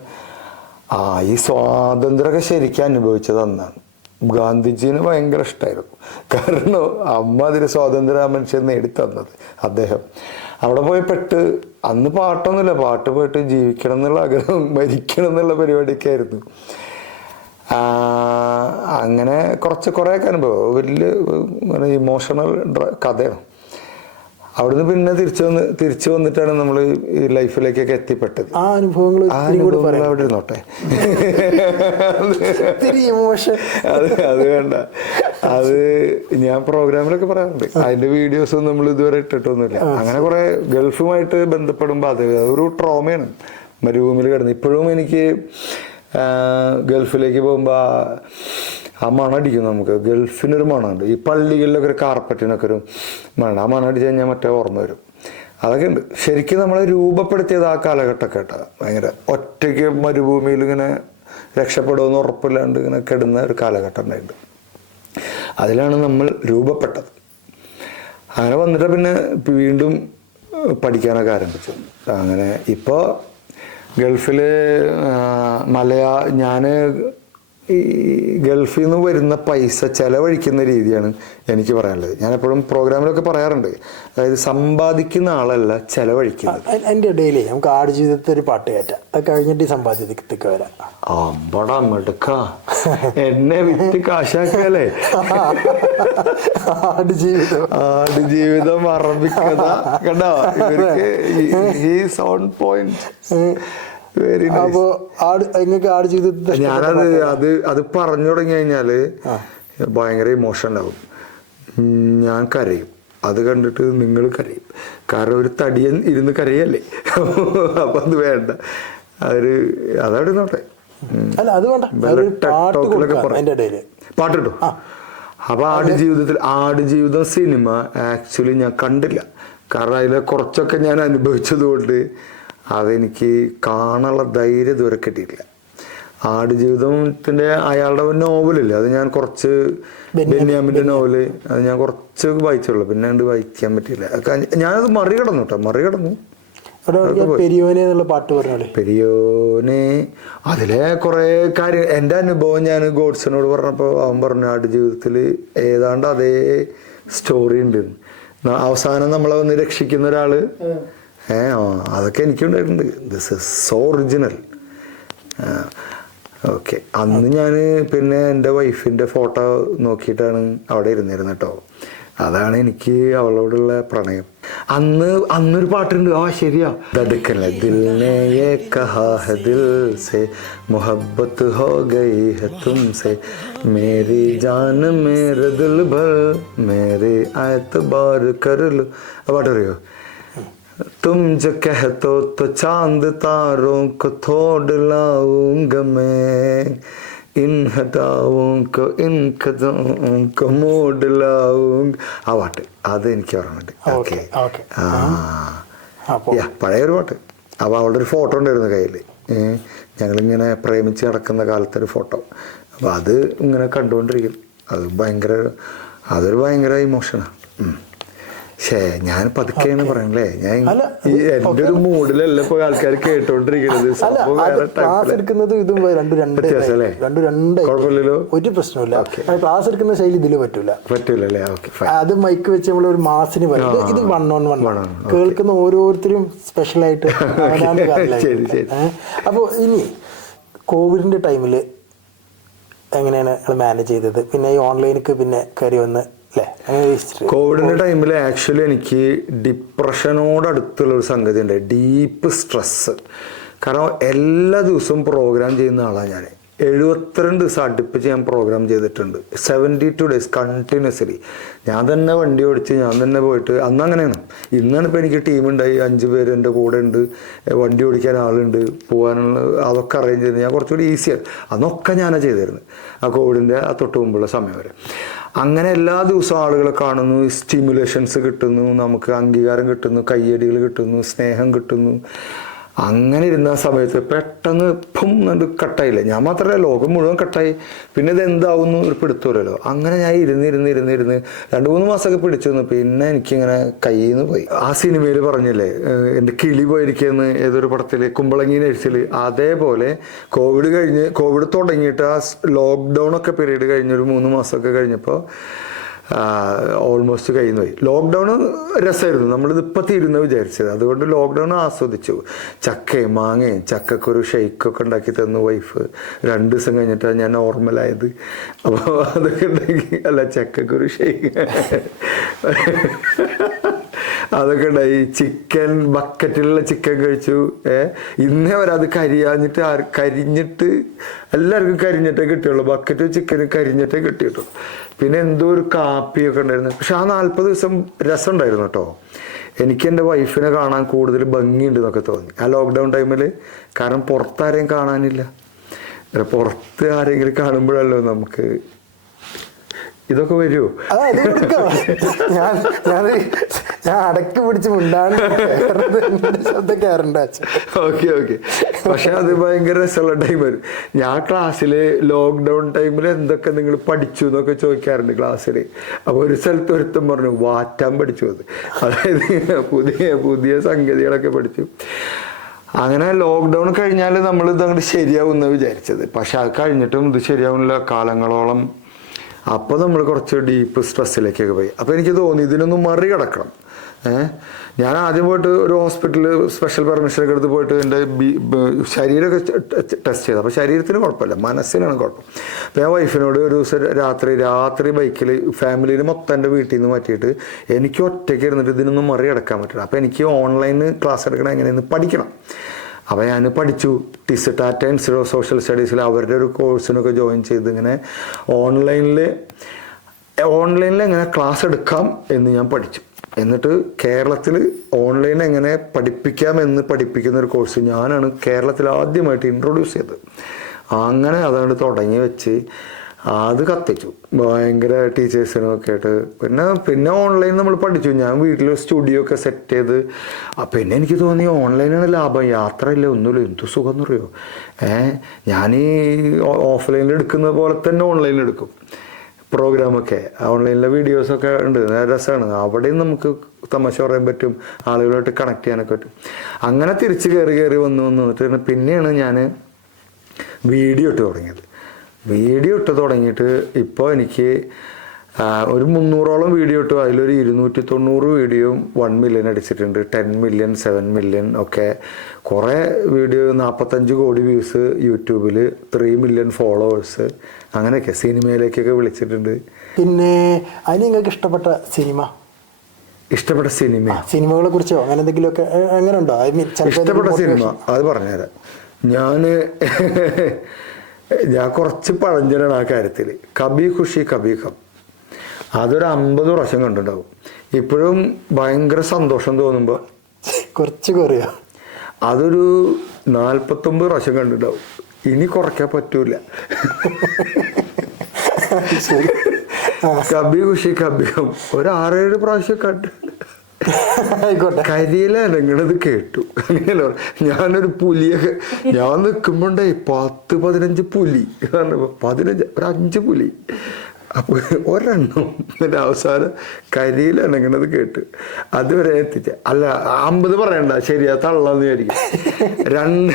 ഈ സ്വാതന്ത്ര്യമൊക്കെ ശരിക്കും അനുഭവിച്ചത് അന്നാണ്. ഗാന്ധിജീനെ ഭയങ്കര ഇഷ്ടമായിരുന്നു. കാരണം അതിന് സ്വാതന്ത്ര്യ മനുഷ്യൻ നേടിത്തന്നത് അദ്ദേഹം. അവിടെ പോയി പെട്ട് അന്ന് പാട്ടൊന്നുമില്ല, പാട്ട് പോയിട്ട് ജീവിക്കണം എന്നുള്ള ആഗ്രഹം, മരിക്കണം എന്നുള്ള പരിപാടിയൊക്കെ ആയിരുന്നു. അങ്ങനെ കുറേയൊക്കെ അനുഭവം വലിയ ഇമോഷണൽ കഥയാണ്. അവിടുന്ന് പിന്നെ തിരിച്ചു വന്നിട്ടാണ് നമ്മൾ ഈ ലൈഫിലേക്കൊക്കെ എത്തിപ്പെട്ടത്. ആ അനുഭവങ്ങൾ അവിടെ ഇരുന്നോട്ടെ, അത് വേണ്ട. അത് ഞാൻ പ്രോഗ്രാമിലൊക്കെ പറയാറുണ്ട്. അതിന്റെ വീഡിയോസ് നമ്മൾ ഇതുവരെ ഇട്ടിട്ടൊന്നുമില്ല. അങ്ങനെ കുറെ ഗൾഫുമായിട്ട് ബന്ധപ്പെടുമ്പോൾ അതൊരു ട്രോമയാണ്. മരുഭൂമിയിൽ കിടന്ന് ഇപ്പോഴും എനിക്ക് ഗൾഫിലേക്ക് പോകുമ്പോൾ ആ മണടിക്കും നമുക്ക്. ഗൾഫിനൊരു മണമുണ്ട്. ഈ പള്ളികളിലൊക്കെ ഒരു കാർപ്പറ്റിനൊക്കെ ഒരു മണം. ആ മണടിച്ച് കഴിഞ്ഞാൽ മറ്റേ ഓർമ്മ വരും. അതൊക്കെ ഉണ്ട്. ശരിക്കും നമ്മളെ രൂപപ്പെടുത്തിയത് ആ കാലഘട്ടമൊക്കെ കേട്ടോ. ഭയങ്കര ഒറ്റയ്ക്ക് മരുഭൂമിയിൽ ഇങ്ങനെ രക്ഷപ്പെടുമെന്ന് ഉറപ്പില്ലാണ്ട് ഇങ്ങനെ കിടന്ന ഒരു കാലഘട്ടം ഉണ്ടായിട്ടുണ്ട്. അതിലാണ് നമ്മൾ രൂപപ്പെട്ടത്. അങ്ങനെ വന്നിട്ട് പിന്നെ വീണ്ടും പഠിക്കാനൊക്കെ ആരംഭിച്ചു. അങ്ങനെ ഇപ്പോൾ ഗൾഫിൽ ഞാൻ ഈ ഗൾഫിൽ നിന്ന് വരുന്ന പൈസ ചെലവഴിക്കുന്ന രീതിയാണ് എനിക്ക് പറയാനുള്ളത്. ഞാൻ എപ്പോഴും പ്രോഗ്രാമിലൊക്കെ പറയാറുണ്ട്, അതായത് സമ്പാദിക്കുന്ന ആളല്ല ചെലവഴിക്കുന്നത്. എൻ്റെ ഇടയിൽ നമുക്ക് ആടുജീവിതത്തെ ഒരു പാട്ട് കയറ്റാം, അത് കഴിഞ്ഞിട്ട് സമ്പാദ്യത്തേക്ക് വരാം. അമ്പടാ മെടുക്ക എന്നെ വിറ്റ് കാശാക്കല്ലേ. ആടുജീവിതം അറബിക്കഥ കണ്ടോ, ഇവർക്ക് ഈ സൗണ്ട് പോയിന്റ് വെരി നൈസ്. അപ്പോ ആടുജീവിതത്തെ അത് പറഞ്ഞു തുടങ്ങി കഴിഞ്ഞാല് ഭയങ്കര ഇമോഷൻ ആവും. ഞാൻ കരയും, അത് കണ്ടിട്ട് നിങ്ങൾ കരയും. കാരണം ഒരു തടിയൻ ഇരുന്ന് കരയല്ലേ. അപ്പൊ അത് വേണ്ട, അതവിടെ നോട്ടെ. പാട്ടിട്ടു. അപ്പൊ ആടുജീവിതം സിനിമ ആക്ച്വലി ഞാൻ കണ്ടില്ല. കാരണം അതിലെ കുറച്ചൊക്കെ ഞാൻ അനുഭവിച്ചത് കൊണ്ട് അതെനിക്ക് കാണാനുള്ള ധൈര്യം ഇതുവരെ കിട്ടിയിട്ടില്ല. ആടുജീവിതത്തിൻ്റെ അയാളുടെ നോവലില്ല, അത് ഞാൻ കുറച്ച് ബെന്യാമിൻ്റെ നോവല് അത് ഞാൻ കുറച്ച് വായിച്ചുള്ളൂ, പിന്നെ അത് വായിക്കാൻ പറ്റിയില്ല. ഞാനത് മറികടന്നു. പെരിയോനെ എന്നുള്ള പാട്ട് പറഞ്ഞോളെ. പെരിയോനെ അതിലെ കുറേ കാര്യം എൻ്റെ അനുഭവം ഞാൻ ഗോഡ്സനോട് പറഞ്ഞപ്പോൾ അവൻ പറഞ്ഞു ആടുജീവിതത്തിൽ ഏതാണ്ട് അതേ സ്റ്റോറി ഉണ്ട്. അവസാനം നമ്മളെ വന്ന് രക്ഷിക്കുന്ന ഒരാള് അതൊക്കെ എനിക്കുണ്ടായിട്ടുണ്ട്. This is so original. Okay, അന്ന് ഞാൻ പിന്നെ എൻ്റെ വൈഫിൻ്റെ ഫോട്ടോ നോക്കിയിട്ടാണ് അവിടെ ഇരുന്നിരുന്നത് കേട്ടോ. അതാണ് എനിക്ക് അവളോടുള്ള പ്രണയം. അന്നൊരു പാട്ടുണ്ട്, ശരിയാ, ദടുക്കല്ലേ ദിൽ ने ये कहा है दिल से मोहब्बत हो गई है तुमसे मेरी जान मेरे दिल भर मेरे एतबार कर लो. ആ പാട്ടറിയോ? तुम जो कहते तो चांद तारों को तोड़ लाऊंगा मैं इन हटाओं को इन कदमों को मोड़ लाऊंगा. ആ പാട്ട് അത് എനിക്ക് ഓർമ്മയുണ്ട്. ഓക്കെ, പഴയൊരു പാട്ട്. അപ്പോൾ അവളുടെ ഒരു ഫോട്ടോ ഉണ്ടായിരുന്നു കയ്യിൽ, ഞങ്ങളിങ്ങനെ പ്രേമിച്ച് നടക്കുന്ന കാലത്തെ ഒരു ഫോട്ടോ. അപ്പോൾ അത് ഇങ്ങനെ കണ്ടുകൊണ്ടിരിക്കും. അതൊരു ഭയങ്കര ഇമോഷനാണ്. ഞാൻ പതുക്കെയാണ് പറയണല്ലേ, ഞാൻ എന്റെ ഒരു മൂഡിലല്ല ഇപ്പൊ ആൾക്കാർ കേട്ടോണ്ടിരിക്കുന്നത്. കുഴപ്പമില്ലല്ലോ, ഒരു പ്രശ്നമില്ല. ക്ലാസ് എടുക്കുന്ന ശൈലി ഇതില് പറ്റൂലല്ലേ. അത് മൈക്ക് വെച്ച് നമ്മൾ ഒരു മാസിന് പറയും, ഇത് 1-on-1 കേൾക്കുന്ന ഓരോരുത്തരും സ്പെഷ്യലായിട്ട്. അപ്പൊ ഇനി കോവിഡിന്റെ ടൈമില് എങ്ങനെയാണ് മാനേജ് ചെയ്തത്? പിന്നെ ഈ ഓൺലൈനിക്ക് പിന്നെ കയറി വന്ന് കോവിഡിന്റെ ടൈമിൽ ആക്ച്വലി എനിക്ക് ഡിപ്രഷനോടടുത്തുള്ള ഒരു സംഗതി ഉണ്ട്, ഡീപ്പ് സ്ട്രെസ്. കാരണം എല്ലാ ദിവസവും പ്രോഗ്രാം ചെയ്യുന്ന ആളാണ് ഞാൻ. 72 ദിവസം അടുപ്പിച്ച് ഞാൻ പ്രോഗ്രാം ചെയ്തിട്ടുണ്ട്. 72 days കണ്ടിന്യൂസ്ലി. ഞാൻ തന്നെ വണ്ടി ഓടിച്ച് ഞാൻ തന്നെ പോയിട്ട്, അന്ന് അങ്ങനെയാണ്. ഇന്നാണ് ഇപ്പോൾ എനിക്ക് ടീമുണ്ടായി, 5 പേര് എൻ്റെ കൂടെ ഉണ്ട്, വണ്ടി ഓടിക്കാൻ ആളുണ്ട്, പോകാനുള്ള അതൊക്കെ അറേഞ്ച് ചെയ്ത് ഞാൻ കുറച്ചുകൂടി ഈസിയാണ്. അന്നൊക്കെ ഞാനാണ് ചെയ്തിരുന്നത് ആ കോവിഡിൻ്റെ തൊട്ട് മുമ്പുള്ള സമയം വരെ. അങ്ങനെ എല്ലാ ദിവസവും ആളുകളെ കാണുന്നു, സ്റ്റിമുലേഷൻസ് കിട്ടുന്നു, നമുക്ക് അംഗീകാരം കിട്ടുന്നു, കയ്യടികൾ കിട്ടുന്നു, സ്നേഹം കിട്ടുന്നു. അങ്ങനെ ഇരുന്ന സമയത്ത് പെട്ടെന്ന് ഇപ്പം അത് കട്ടായില്ലേ. ഞാൻ മാത്രമല്ല, ലോകം മുഴുവൻ കട്ടായി. പിന്നെ ഇത് എന്താവുന്നു ഒരു പിടുത്തമല്ലോ. അങ്ങനെ ഞാൻ ഇരുന്ന് 2-3 മാസമൊക്കെ പിടിച്ചു നിന്നു. പിന്നെ എനിക്കിങ്ങനെ കയ്യിൽ നിന്ന് പോയി. ആ സിനിമയിൽ പറഞ്ഞില്ലേ, എൻ്റെ കിളി പോയിരിക്കുമെന്ന്, ഏതൊരു പടത്തിൽ, കുമ്പളങ്ങി നഴ്സിൽ. അതേപോലെ കോവിഡ് തുടങ്ങിയിട്ട് ആ ലോക്ക്ഡൗൺ ഒക്കെ പീരീഡ് കഴിഞ്ഞൊരു 3 മാസമൊക്കെ കഴിഞ്ഞപ്പോൾ ഓൾമോസ്റ്റ് കഴിഞ്ഞു പോയി. ലോക്ക്ഡൗൺ രസമായിരുന്നു, നമ്മളിതിപ്പോൾ തീരുന്ന വിചാരിച്ചത്. അതുകൊണ്ട് ലോക്ക്ഡൗൺ ആസ്വദിച്ചു. ചക്കയും മാങ്ങയും ചക്കക്കൊരു ഷെയ്ക്കൊക്കെ ഉണ്ടാക്കി തന്നു വൈഫ്. 2 ദിവസം കഴിഞ്ഞിട്ടാണ് ഞാൻ നോർമലായത്. അപ്പോൾ അതൊക്കെ ഉണ്ടാക്കി, അല്ല ചക്കക്കൊരു ഷെയ്ക്ക് അതൊക്കെ ഉണ്ടായി. ചിക്കൻ ബക്കറ്റിലുള്ള ചിക്കൻ കഴിച്ചു. ഇന്നേ വരെ അത് കരിഞ്ഞിട്ട് എല്ലാവർക്കും കരിഞ്ഞിട്ടേ കിട്ടിയുള്ളൂ. ബക്കറ്റ് ചിക്കന് കരിഞ്ഞിട്ടേ കിട്ടിയിട്ടുള്ളൂ. പിന്നെ എന്തോ ഒരു കാപ്പിയൊക്കെ ഉണ്ടായിരുന്നു. പക്ഷെ ആ 40 ദിവസം രസം ഉണ്ടായിരുന്നു കേട്ടോ. എനിക്ക് എൻ്റെ വൈഫിനെ കാണാൻ കൂടുതൽ ഭംഗിയുണ്ട് എന്നൊക്കെ തോന്നി ആ ലോക്ക്ഡൗൺ ടൈമിൽ. കാരണം പുറത്താരെയും കാണാനില്ല. പുറത്ത് ആരെങ്കിലും കാണുമ്പോഴല്ലോ നമുക്ക് ഇതൊക്കെ വരുമോ. ഞാൻ അടക്കി പിടിച്ച് മിണ്ടാണ്ട് ശബ്ദം കയറണ്ട. ഓക്കെ. പക്ഷെ അത് ഭയങ്കര രസമുള്ള ടൈമായിരുന്നു. ഞാൻ ക്ലാസ്സിൽ ലോക്ക്ഡൗൺ ടൈമിൽ എന്തൊക്കെ നിങ്ങൾ പഠിച്ചു എന്നൊക്കെ ചോദിക്കാറുണ്ട് ക്ലാസ്സിൽ. അപ്പോൾ ഒരു സ്ഥലത്ത് ഒരുത്തം പറഞ്ഞു വാറ്റാൻ പഠിച്ചു. അതായത് പുതിയ സംഗതികളൊക്കെ പഠിച്ചു. അങ്ങനെ ലോക്ക്ഡൗൺ കഴിഞ്ഞാൽ നമ്മൾ ഇതങ്ങോട്ട് ശരിയാവുമെന്ന് വിചാരിച്ചത്. പക്ഷെ അത് കഴിഞ്ഞിട്ടും ഇത് ശരിയാവുന്നില്ല കാലങ്ങളോളം. അപ്പോൾ നമ്മൾ കുറച്ച് ഡീപ്പ് സ്ട്രെസ്സിലേക്കൊക്കെ പോയി. അപ്പോൾ എനിക്ക് തോന്നി ഇതിനൊന്നും മറികടക്കണം. ഞാൻ ആദ്യം പോയിട്ട് ഒരു ഹോസ്പിറ്റലിൽ സ്പെഷ്യൽ പെർമിഷനൊക്കെ എടുത്ത് പോയിട്ട് എൻ്റെ ശരീരമൊക്കെ ടെസ്റ്റ് ചെയ്തു. അപ്പോൾ ശരീരത്തിന് കുഴപ്പമില്ല, മനസ്സിനാണ് കുഴപ്പം. അപ്പോൾ ഞാൻ വൈഫിനോട് ഒരു ദിവസം രാത്രി ബൈക്കിൽ ഫാമിലിയിൽ മൊത്തം എൻ്റെ വീട്ടിൽ നിന്ന് മാറ്റിയിട്ട് എനിക്ക് ഒറ്റയ്ക്ക് ഇരുന്നിട്ട് ഇതിനൊന്നും മറികടക്കാൻ പറ്റില്ല. അപ്പോൾ എനിക്ക് ഓൺലൈനിൽ ക്ലാസ് എടുക്കണം, എങ്ങനെയെന്ന് പഠിക്കണം. അപ്പോൾ ഞാൻ പഠിച്ചു. ടാറ്റ ഇൻസ്റ്റിറ്റ്യൂട്ട് ഓഫ് സോഷ്യൽ സ്റ്റഡീസിൽ അവരുടെ ഒരു കോഴ്സിനൊക്കെ ജോയിൻ ചെയ്ത് ഇങ്ങനെ ഓൺലൈനിൽ എങ്ങനെ ക്ലാസ് എടുക്കാം എന്ന് ഞാൻ പഠിച്ചു. എന്നിട്ട് കേരളത്തിൽ ഓൺലൈൻ എങ്ങനെ പഠിപ്പിക്കാമെന്ന് പഠിപ്പിക്കുന്ന ഒരു കോഴ്സ് ഞാനാണ് കേരളത്തിൽ ആദ്യമായിട്ട് ഇൻട്രൊഡ്യൂസ് ചെയ്തത്. അങ്ങനെ അതാണ് തുടങ്ങി വെച്ച് അത് കത്തിച്ചു ഭയങ്കര ടീച്ചേഴ്സിനൊക്കെ ആയിട്ട്. പിന്നെ ഓൺലൈൻ നമ്മൾ പഠിച്ചു. ഞാൻ വീട്ടിൽ സ്റ്റുഡിയോ ഒക്കെ സെറ്റ് ചെയ്ത് പിന്നെ എനിക്ക് തോന്നി ഓൺലൈനാണ് ലാഭം, യാത്രയില്ല ഒന്നുമില്ല, എന്തു സുഖം എന്ന് പറയുമോ. ഞാൻ ഈ ഓഫ്ലൈനിൽ എടുക്കുന്ന പോലെ തന്നെ ഓൺലൈനിൽ എടുക്കും പ്രോഗ്രാമൊക്കെ. ഓൺലൈനിലെ വീഡിയോസൊക്കെ ഉണ്ട്, രസമാണ്. അവിടെയും നമുക്ക് തമാശ പറയാൻ പറ്റും, ആളുകളായിട്ട് കണക്ട് ചെയ്യാനൊക്കെ പറ്റും. അങ്ങനെ തിരിച്ച് കയറി വന്നിട്ട് പിന്നെയാണ് ഞാൻ വീഡിയോ ഇട്ട് തുടങ്ങിയത്. വീഡിയോ ഇട്ട് തുടങ്ങിയിട്ട് ഇപ്പോൾ എനിക്ക് ഒരു 300ഓളം വീഡിയോ ഇട്ടു. അതിലൊരു 290 വീഡിയോയും 1 മില്യൺ അടിച്ചിട്ടുണ്ട്, 10 മില്യൺ 7 മില്യൺ ഒക്കെ. കുറേ വീഡിയോ 45 കോടി വ്യൂസ് യൂട്യൂബിൽ, 3 മില്യൺ ഫോളോവേഴ്സ്, അങ്ങനെയൊക്കെ സിനിമയിലേക്കൊക്കെ വിളിച്ചിട്ടുണ്ട്. പിന്നെ അതിന് നിങ്ങൾക്ക് ഇഷ്ടപ്പെട്ട സിനിമകളെ കുറിച്ചോ അങ്ങനെ എന്തെങ്കിലുമൊക്കെ അങ്ങനെ ഉണ്ടോ? ഇഷ്ടപ്പെട്ട സിനിമ അത് പറഞ്ഞുതരാം. ഞാൻ കുറച്ച് പഴഞ്ചനാണ് ആ കാര്യത്തിൽ. കബി ഖുഷി കബി ഗം അതൊരു 50 പ്രാവശ്യം കണ്ടിട്ടുണ്ടാവും. ഇപ്പോഴും ഭയങ്കര സന്തോഷം തോന്നുമ്പോൾ കുറച്ച് കുറയോ അതൊരു 49 പ്രാവശ്യം കണ്ടിട്ടുണ്ടാവും. ഇനി കുറയ്ക്കാൻ പറ്റൂല. കബി ഖുഷി കബി ഗം ഒരു 6-7 പ്രാവശ്യം കണ്ടു. കരിയില അനങ്ങണത് കേട്ടു. അങ്ങനെയല്ലോ ഞാനൊരു പുലിയൊക്കെ ഞാൻ നിൽക്കുമ്പോണ്ടേ 10-15 പുലി, 15 ഒരു 5 പുലി. അപ്പോൾ ഒരെണ്ണം എൻ്റെ അവസാനം കരിയിൽ അനങ്ങണത് കേട്ട് അതുവരെ എത്തിച്ച. അല്ല 50 പറയണ്ട, ശരിയാ തള്ളാന്ന് വിചാരിക്കും. 2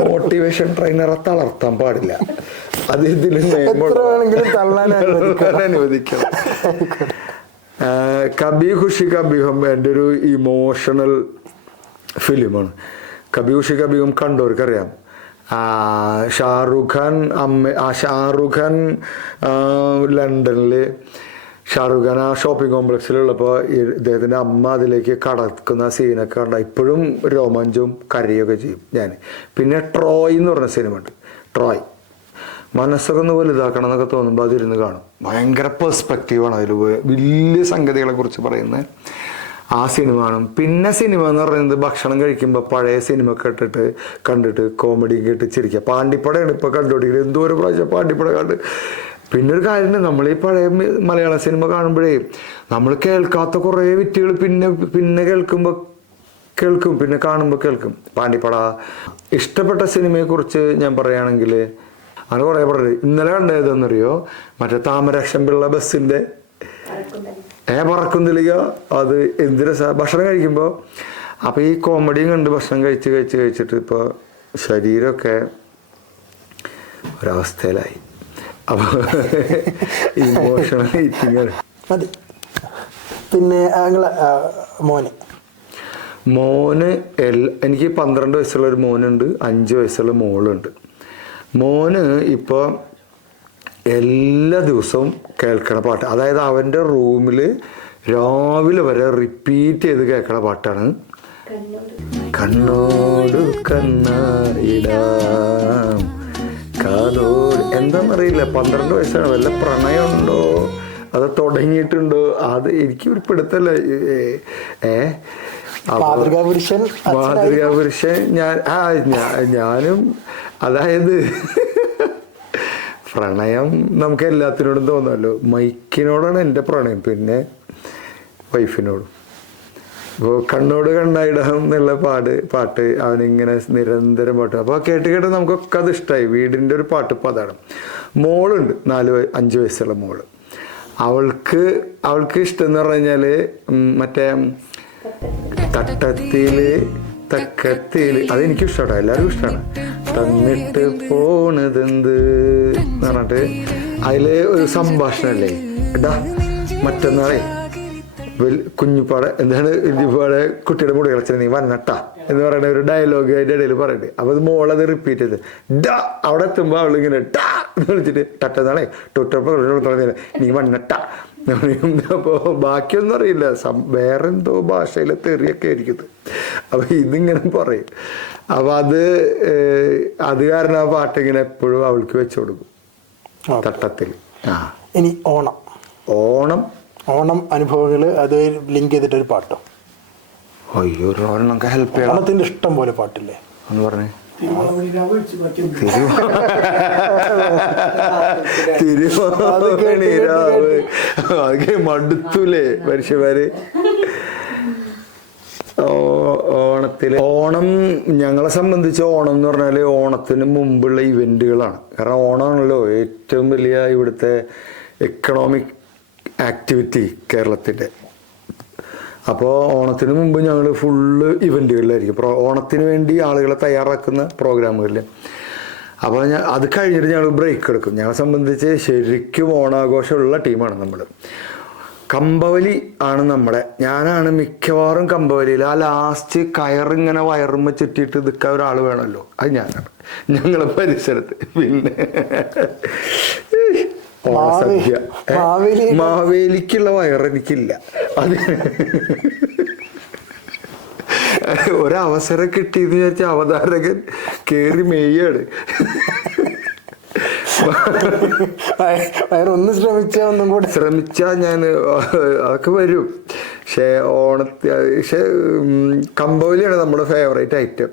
മോട്ടിവേഷൻ ട്രെയിനറെ തളർത്താൻ പാടില്ല, അത് ഇതിൽ അനുവദിക്കണം. കബി ഖുഷി കബി ഗം എൻ്റെ ഒരു ഇമോഷണൽ ഫിലിമാണ്. കബി ഖുഷി കബി ഗം കണ്ടവർക്കറിയാം. ഷാറുഖ് ഖാൻ ലണ്ടനിൽ ഷാറുഖ് ഖാൻ ആ ഷോപ്പിംഗ് കോംപ്ലക്സിലുള്ളപ്പോൾ ഇദ്ദേഹത്തിൻ്റെ അമ്മ അതിലേക്ക് കടക്കുന്ന സീനൊക്കെ കണ്ട ഇപ്പോഴും രോമാഞ്ചവും കരയൊക്കെ ചെയ്യും ഞാൻ. പിന്നെ ട്രോയ് എന്ന് പറഞ്ഞ സിനിമ ഉണ്ട്. ട്രോയ് മനസ്സൊക്കെ ഒന്ന് വലുതാക്കണം എന്നൊക്കെ തോന്നുമ്പോൾ അതിരുന്ന് കാണും. ഭയങ്കര പെർസ്പെക്റ്റീവാണ് അതിൽ, വലിയ സംഗതികളെ കുറിച്ച് പറയുന്നത് ആ സിനിമ കാണും. പിന്നെ സിനിമ എന്ന് പറയുന്നത് ഭക്ഷണം കഴിക്കുമ്പോൾ പഴയ സിനിമ കണ്ടിട്ട് കോമഡി കേട്ട് ചിരിക്കുക. പാണ്ടിപ്പടയാണ് ഇപ്പോൾ കണ്ടുപിടിക്കുന്നത്. എന്തോരം പ്രാവശ്യം പാണ്ടിപ്പട കണ്ട്. പിന്നെ ഒരു കാര്യമുണ്ട്, നമ്മൾ ഈ പഴയ മലയാള സിനിമ കാണുമ്പോഴേ നമ്മൾ കേൾക്കാത്ത കുറേ വിറ്റുകൾ പിന്നെ കേൾക്കും, പിന്നെ കാണുമ്പോൾ കേൾക്കും. പാണ്ടിപ്പട. ഇഷ്ടപ്പെട്ട സിനിമയെക്കുറിച്ച് ഞാൻ പറയുകയാണെങ്കിൽ അങ്ങനെ കുറേ പറഞ്ഞത്. ഇന്നലെ കണ്ടതെന്നറിയോ, മറ്റേ താമരാക്ഷം പിള്ള ബസ്സിൻ്റെ പറക്കുന്നില്ല. അത് എന്തിനാ ഭക്ഷണം കഴിക്കുമ്പോൾ അപ്പോൾ ഈ കോമഡിയും കണ്ട് ഭക്ഷണം കഴിച്ചിട്ട് ഇപ്പോൾ ശരീരമൊക്കെ ഒരവസ്ഥയിലായി. അപ്പോൾ ഇമോഷണൽ ഈറ്റിംഗ് മതി. പിന്നെ മോന് എനിക്ക് 12 വയസ്സുള്ള ഒരു മോനുണ്ട്, 5 വയസ്സുള്ള മോളുണ്ട്. മോന് ഇപ്പോൾ എല്ലാ ദിവസവും കേൾക്കണ പാട്ട്, അതായത് അവൻ്റെ റൂമിൽ രാവിലെ വരെ റിപ്പീറ്റ് ചെയ്ത് കേൾക്കണ പാട്ടാണ് കണ്ണോട് കണ്ണായിടാം കാതോട്. എന്താണെന്നറിയില്ല, 12 വയസ്സാണ്. വല്ല പ്രണയമുണ്ടോ അത് തുടങ്ങിയിട്ടുണ്ടോ അത് എനിക്ക് ഒരു പിടുത്തല്ല. മാതൃകാ പുരുഷൻ ഞാനും. അതായത് പ്രണയം നമുക്ക് എല്ലാത്തിനോടും തോന്നുമല്ലോ. മൈക്കിനോടാണ് എൻ്റെ പ്രണയം, പിന്നെ വൈഫിനോടും. ഇപ്പോൾ കണ്ണോട് കണ്ണായിടാം എന്നുള്ള പാട്ട് അവനിങ്ങനെ നിരന്തരം പാട്ട്. അപ്പോൾ കേട്ട് നമുക്കൊക്കെ അത് ഇഷ്ടമായി. വീടിൻ്റെ ഒരു പാട്ട് ഇപ്പോൾ അതാണ്. മോളുണ്ട്, 4-5 വയസ്സുള്ള മോള്. അവൾക്ക് ഇഷ്ടം എന്ന് പറഞ്ഞു കഴിഞ്ഞാൽ മറ്റേ തക്കത്തില് അതെനിക്കും ഇഷ്ടമാണ്, എല്ലാവർക്കും ഇഷ്ടമാണ്. തന്നിട്ട് പോണതെന്ത് എന്ന് പറഞ്ഞിട്ട് അതില് ഒരു സംഭാഷണല്ലേ, എടാ മറ്റന്നാളെ കുഞ്ഞിപ്പാടെ എന്താണ് ഇപ്പാടെ കുട്ടിയുടെ മുടി കളിച്ചത് നീ വന്നട്ടാ എന്ന് പറയുന്ന ഒരു ഡയലോഗ് അതിൻ്റെ ഇടയിൽ പറയട്ടെ. അപ്പോൾ അത് മോളത് റിപ്പീറ്റ് ചെയ്ത് ഡാ അവിടെ എത്തുമ്പോൾ അവളിങ്ങനെ ടാ എന്ന് വിളിച്ചിട്ട് തട്ടന്നാളെ ടൊട്ടപ്പോൾ നീ വന്നട്ടാ. അപ്പോൾ ബാക്കിയൊന്നും അറിയില്ല, വേറെന്തോ ഭാഷയിലെ തെറിയൊക്കെ ആയിരിക്കും. അപ്പോൾ ഇതിങ്ങനെ പറയും. അപ്പോൾ അത് കാരണം ആ പാട്ടിങ്ങനെ എപ്പോഴും അവൾക്ക് വെച്ചു കൊടുക്കും തട്ടത്തിൽ. ഇനി ഓണം അനുഭവങ്ങൾ അത് ലിങ്ക് ചെയ്തിട്ടൊരു പാട്ടോ? അയ്യോ, ഓണം ഹെൽപ്പ് ചെയ്യാം. ഓണത്തിൻ്റെ ഇഷ്ടം പോലെ പാട്ടില്ലേ എന്ന് പറഞ്ഞേ. തിരുവാതിരാവ് അതൊക്കെ മടുത്തൂലേ മനുഷ്യന്മാര്. ഓണം ഞങ്ങളെ സംബന്ധിച്ച് ഓണം എന്ന് പറഞ്ഞാൽ ഓണത്തിന് മുമ്പുള്ള ഇവന്റുകളാണ്. കാരണം ഓണമാണല്ലോ ഏറ്റവും വലിയ ഇവിടുത്തെ എക്കണോമിക് ആക്ടിവിറ്റി കേരളത്തിൻ്റെ. അപ്പോൾ ഓണത്തിന് മുമ്പ് ഞങ്ങൾ ഫുള്ള് ഇവന്റുകളിലായിരിക്കും. ഓണത്തിന് വേണ്ടി ആളുകളെ തയ്യാറാക്കുന്ന പ്രോഗ്രാമുകളിൽ. അപ്പോൾ അത് കഴിഞ്ഞിട്ട് ഞങ്ങൾ ബ്രേക്ക് എടുക്കും. ഞങ്ങളെ സംബന്ധിച്ച് ശരിക്കും ഓണാഘോഷമുള്ള ടീമാണ് നമ്മൾ. കമ്പവലി ആണ് നമ്മുടെ. ഞാനാണ് മിക്കവാറും കമ്പവലിയിൽ ആ ലാസ്റ്റ് കയറിങ്ങനെ വയറുമ്മ ചുറ്റിയിട്ട് നിൽക്കാൻ ഒരാൾ വേണമല്ലോ, അത് ഞാനാണ് ഞങ്ങളെ പരിസരത്ത്. പിന്നെ ഓണസദ്യ, മാവേലിക്കുള്ള വയറെനിക്കില്ല. അത് ഒരവസരം കിട്ടിയെന്ന് വിചാരിച്ച അവതാരകൻ കേറി മെയ്യാണ്. ഒന്ന് ശ്രമിച്ചാ ഞാൻ അതൊക്കെ വരും. പക്ഷേ പക്ഷേ കമ്പവലിയാണ് നമ്മുടെ ഫേവറേറ്റ് ഐറ്റം.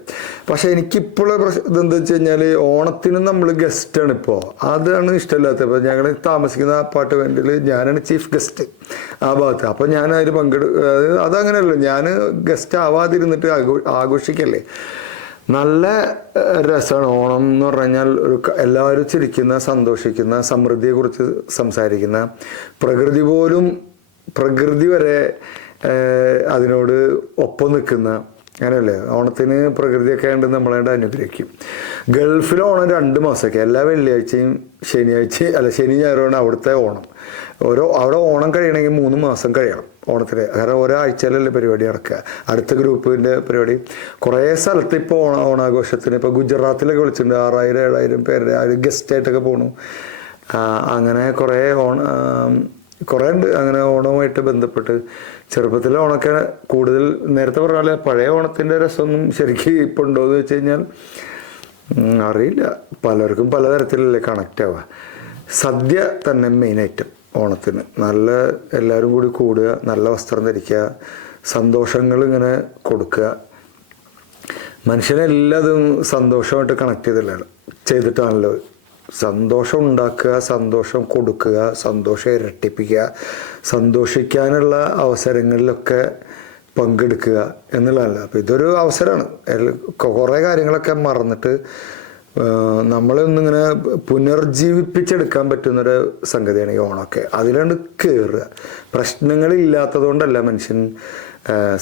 പക്ഷെ എനിക്കിപ്പോഴുള്ള ഇതെന്താ വെച്ച് കഴിഞ്ഞാൽ ഓണത്തിന് നമ്മൾ ഗസ്റ്റാണ് ഇപ്പോൾ, അതാണ് ഇഷ്ടമില്ലാത്തത്. ഇപ്പോൾ ഞങ്ങൾ താമസിക്കുന്ന അപ്പാർട്ട്മെന്റിൽ ഞാനാണ് ചീഫ് ഗസ്റ്റ് ആ ഭാഗത്ത്. അപ്പോൾ ഞാൻ അതിൽ അതങ്ങനെയല്ലോ, ഞാൻ ഗസ്റ്റ് ആവാതിരുന്നിട്ട് ആഘോഷിക്കല്ലേ. നല്ല രസമാണ് ഓണം എന്ന് പറഞ്ഞു കഴിഞ്ഞാൽ. എല്ലാവരും ചിരിക്കുന്ന, സന്തോഷിക്കുന്ന, സമൃദ്ധിയെക്കുറിച്ച് സംസാരിക്കുന്ന, പ്രകൃതി വരെ അതിനോട് ഒപ്പം നിൽക്കുന്ന, അങ്ങനെയല്ലേ ഓണത്തിന് പ്രകൃതിയൊക്കെ ആയിട്ട് നമ്മളായിട്ട് അനുഗ്രഹിക്കും. ഗൾഫിൽ ഓണം 2 മാസമൊക്കെ, എല്ലാ വെള്ളിയാഴ്ചയും ശനി ഞായറാണ് അവിടുത്തെ ഓണം. അവിടെ ഓണം കഴിയണമെങ്കിൽ 3 മാസം കഴിയണം ഓണത്തിന്. കാരണം ഒരാഴ്ചയിലല്ലേ പരിപാടി നടക്കുക. അടുത്ത ഗ്രൂപ്പിൻ്റെ പരിപാടി കുറേ സ്ഥലത്ത് ഇപ്പോൾ ഓണാഘോഷത്തിന് ഇപ്പോൾ ഗുജറാത്തിലൊക്കെ വിളിച്ചിട്ടുണ്ട്. 6000-7000 പേരുടെ ഗസ്റ്റായിട്ടൊക്കെ പോകണു. അങ്ങനെ കുറേ ഉണ്ട് അങ്ങനെ ഓണവുമായിട്ട് ബന്ധപ്പെട്ട്. ചെറുപ്പത്തിലെ ഓണമൊക്കെ കൂടുതൽ നേരത്തെ പറഞ്ഞാൽ പഴയ ഓണത്തിൻ്റെ രസമൊന്നും ശരിക്കും ഇപ്പോൾ ഉണ്ടോ എന്ന് വെച്ച് കഴിഞ്ഞാൽ അറിയില്ല. പലർക്കും പലതരത്തിലല്ലേ കണക്റ്റ് ആവുക. സദ്യ തന്നെ മെയിൻ ഐറ്റം ഓണത്തിന്. നല്ല എല്ലാവരും കൂടി കൂടുക, നല്ല വസ്ത്രം ധരിക്കുക, സന്തോഷങ്ങൾ ഇങ്ങനെ കൊടുക്കുക. മനുഷ്യനെല്ലാതും സന്തോഷമായിട്ട് കണക്ട് ചെയ്തിട്ടാണല്ലോ. സന്തോഷം ഉണ്ടാക്കുക, സന്തോഷം കൊടുക്കുക, സന്തോഷം ഇരട്ടിപ്പിക്കുക, സന്തോഷിക്കാനുള്ള അവസരങ്ങളിലൊക്കെ പങ്കെടുക്കുക എന്നുള്ളതല്ല. അപ്പം ഇതൊരു അവസരമാണ്. കുറേ കാര്യങ്ങളൊക്കെ മറന്നിട്ട് നമ്മളെ ഒന്നിങ്ങനെ പുനർജീവിപ്പിച്ചെടുക്കാൻ പറ്റുന്നൊരു സംഗതിയാണ് ഈ ഓണമൊക്കെ. അതിലാണ് കയറുക. പ്രശ്നങ്ങളില്ലാത്തത് കൊണ്ടല്ല മനുഷ്യൻ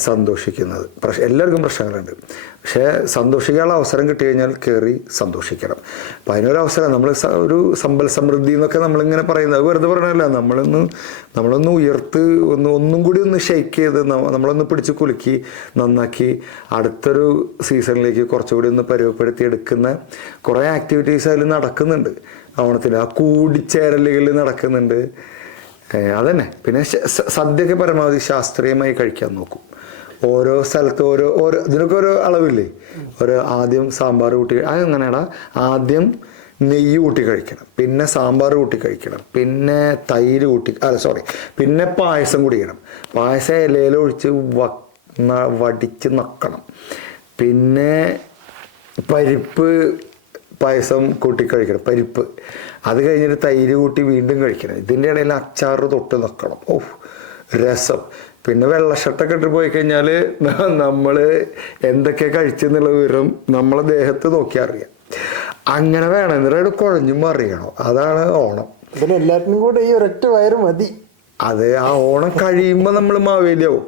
സന്തോഷിക്കുന്നത്. എല്ലാവർക്കും പ്രശ്നങ്ങളുണ്ട്. പക്ഷേ സന്തോഷിക്കാനുള്ള അവസരം കിട്ടി കഴിഞ്ഞാൽ കയറി സന്തോഷിക്കണം. അപ്പം അതിനൊരു അവസരം നമ്മൾ ഒരു സമ്പൽ സമൃദ്ധി എന്നൊക്കെ നമ്മളിങ്ങനെ പറയുന്നത് അത് വെറുതെ പറയണല്ല. നമ്മളൊന്ന് ഉയർത്ത് ഒന്നും കൂടി ഒന്ന് ഷെയ്ക്ക് ചെയ്ത് നമ്മളൊന്ന് പിടിച്ച് കുലുക്കി നന്നാക്കി അടുത്തൊരു സീസണിലേക്ക് കുറച്ചുകൂടി ഒന്ന് പരുവപ്പെടുത്തി എടുക്കുന്ന കുറേ ആക്ടിവിറ്റീസ് അതിൽ നടക്കുന്നുണ്ട്. ഓണത്തിന് ആ കൂടിച്ചേരലുകൾ നടക്കുന്നുണ്ട്. അതന്നെ. പിന്നെ സദ്യയൊക്കെ പരമാവധി ശാസ്ത്രീയമായി കഴിക്കാൻ നോക്കും. ഓരോ സ്ഥലത്ത് ഓരോ ഇതിനൊക്കെ ഓരോ അളവില്ലേ. ആദ്യം സാമ്പാർ കൂട്ടി, അതെങ്ങനെയാടാ, ആദ്യം നെയ്യ് കൂട്ടി കഴിക്കണം, പിന്നെ സാമ്പാർ കൂട്ടി കഴിക്കണം, പിന്നെ തൈര് പിന്നെ പായസം കുടിക്കണം. പായസം ഇലയിലൊഴിച്ച് വടിച്ച് നക്കണം. പിന്നെ പരിപ്പ് പായസം കൂട്ടി കഴിക്കണം, പരിപ്പ്. അത് കഴിഞ്ഞിട്ട് തൈര് കൂട്ടി വീണ്ടും കഴിക്കണം. ഇതിൻ്റെ ഇടയിൽ അച്ചാറ് തൊട്ട് നക്കണം. രസം. പിന്നെ വെള്ള ഷർട്ടൊക്കെ ഇട്ട് പോയി കഴിഞ്ഞാൽ നമ്മൾ എന്തൊക്കെ കഴിച്ചെന്നുള്ള വിവരം നമ്മളെ ദേഹത്ത് നോക്കിയാൽ അറിയാം. അങ്ങനെ വേണം. എന്നിട്ട് കുഴഞ്ഞും അറിയണം. അതാണ് ഓണം. ഇതിനെല്ലാത്തിനും കൂടെ ഈ ഒരൊറ്റ വയറ് മതി. അത് ആ ഓണം കഴിയുമ്പോൾ നമ്മൾ മാവേലിയാവും.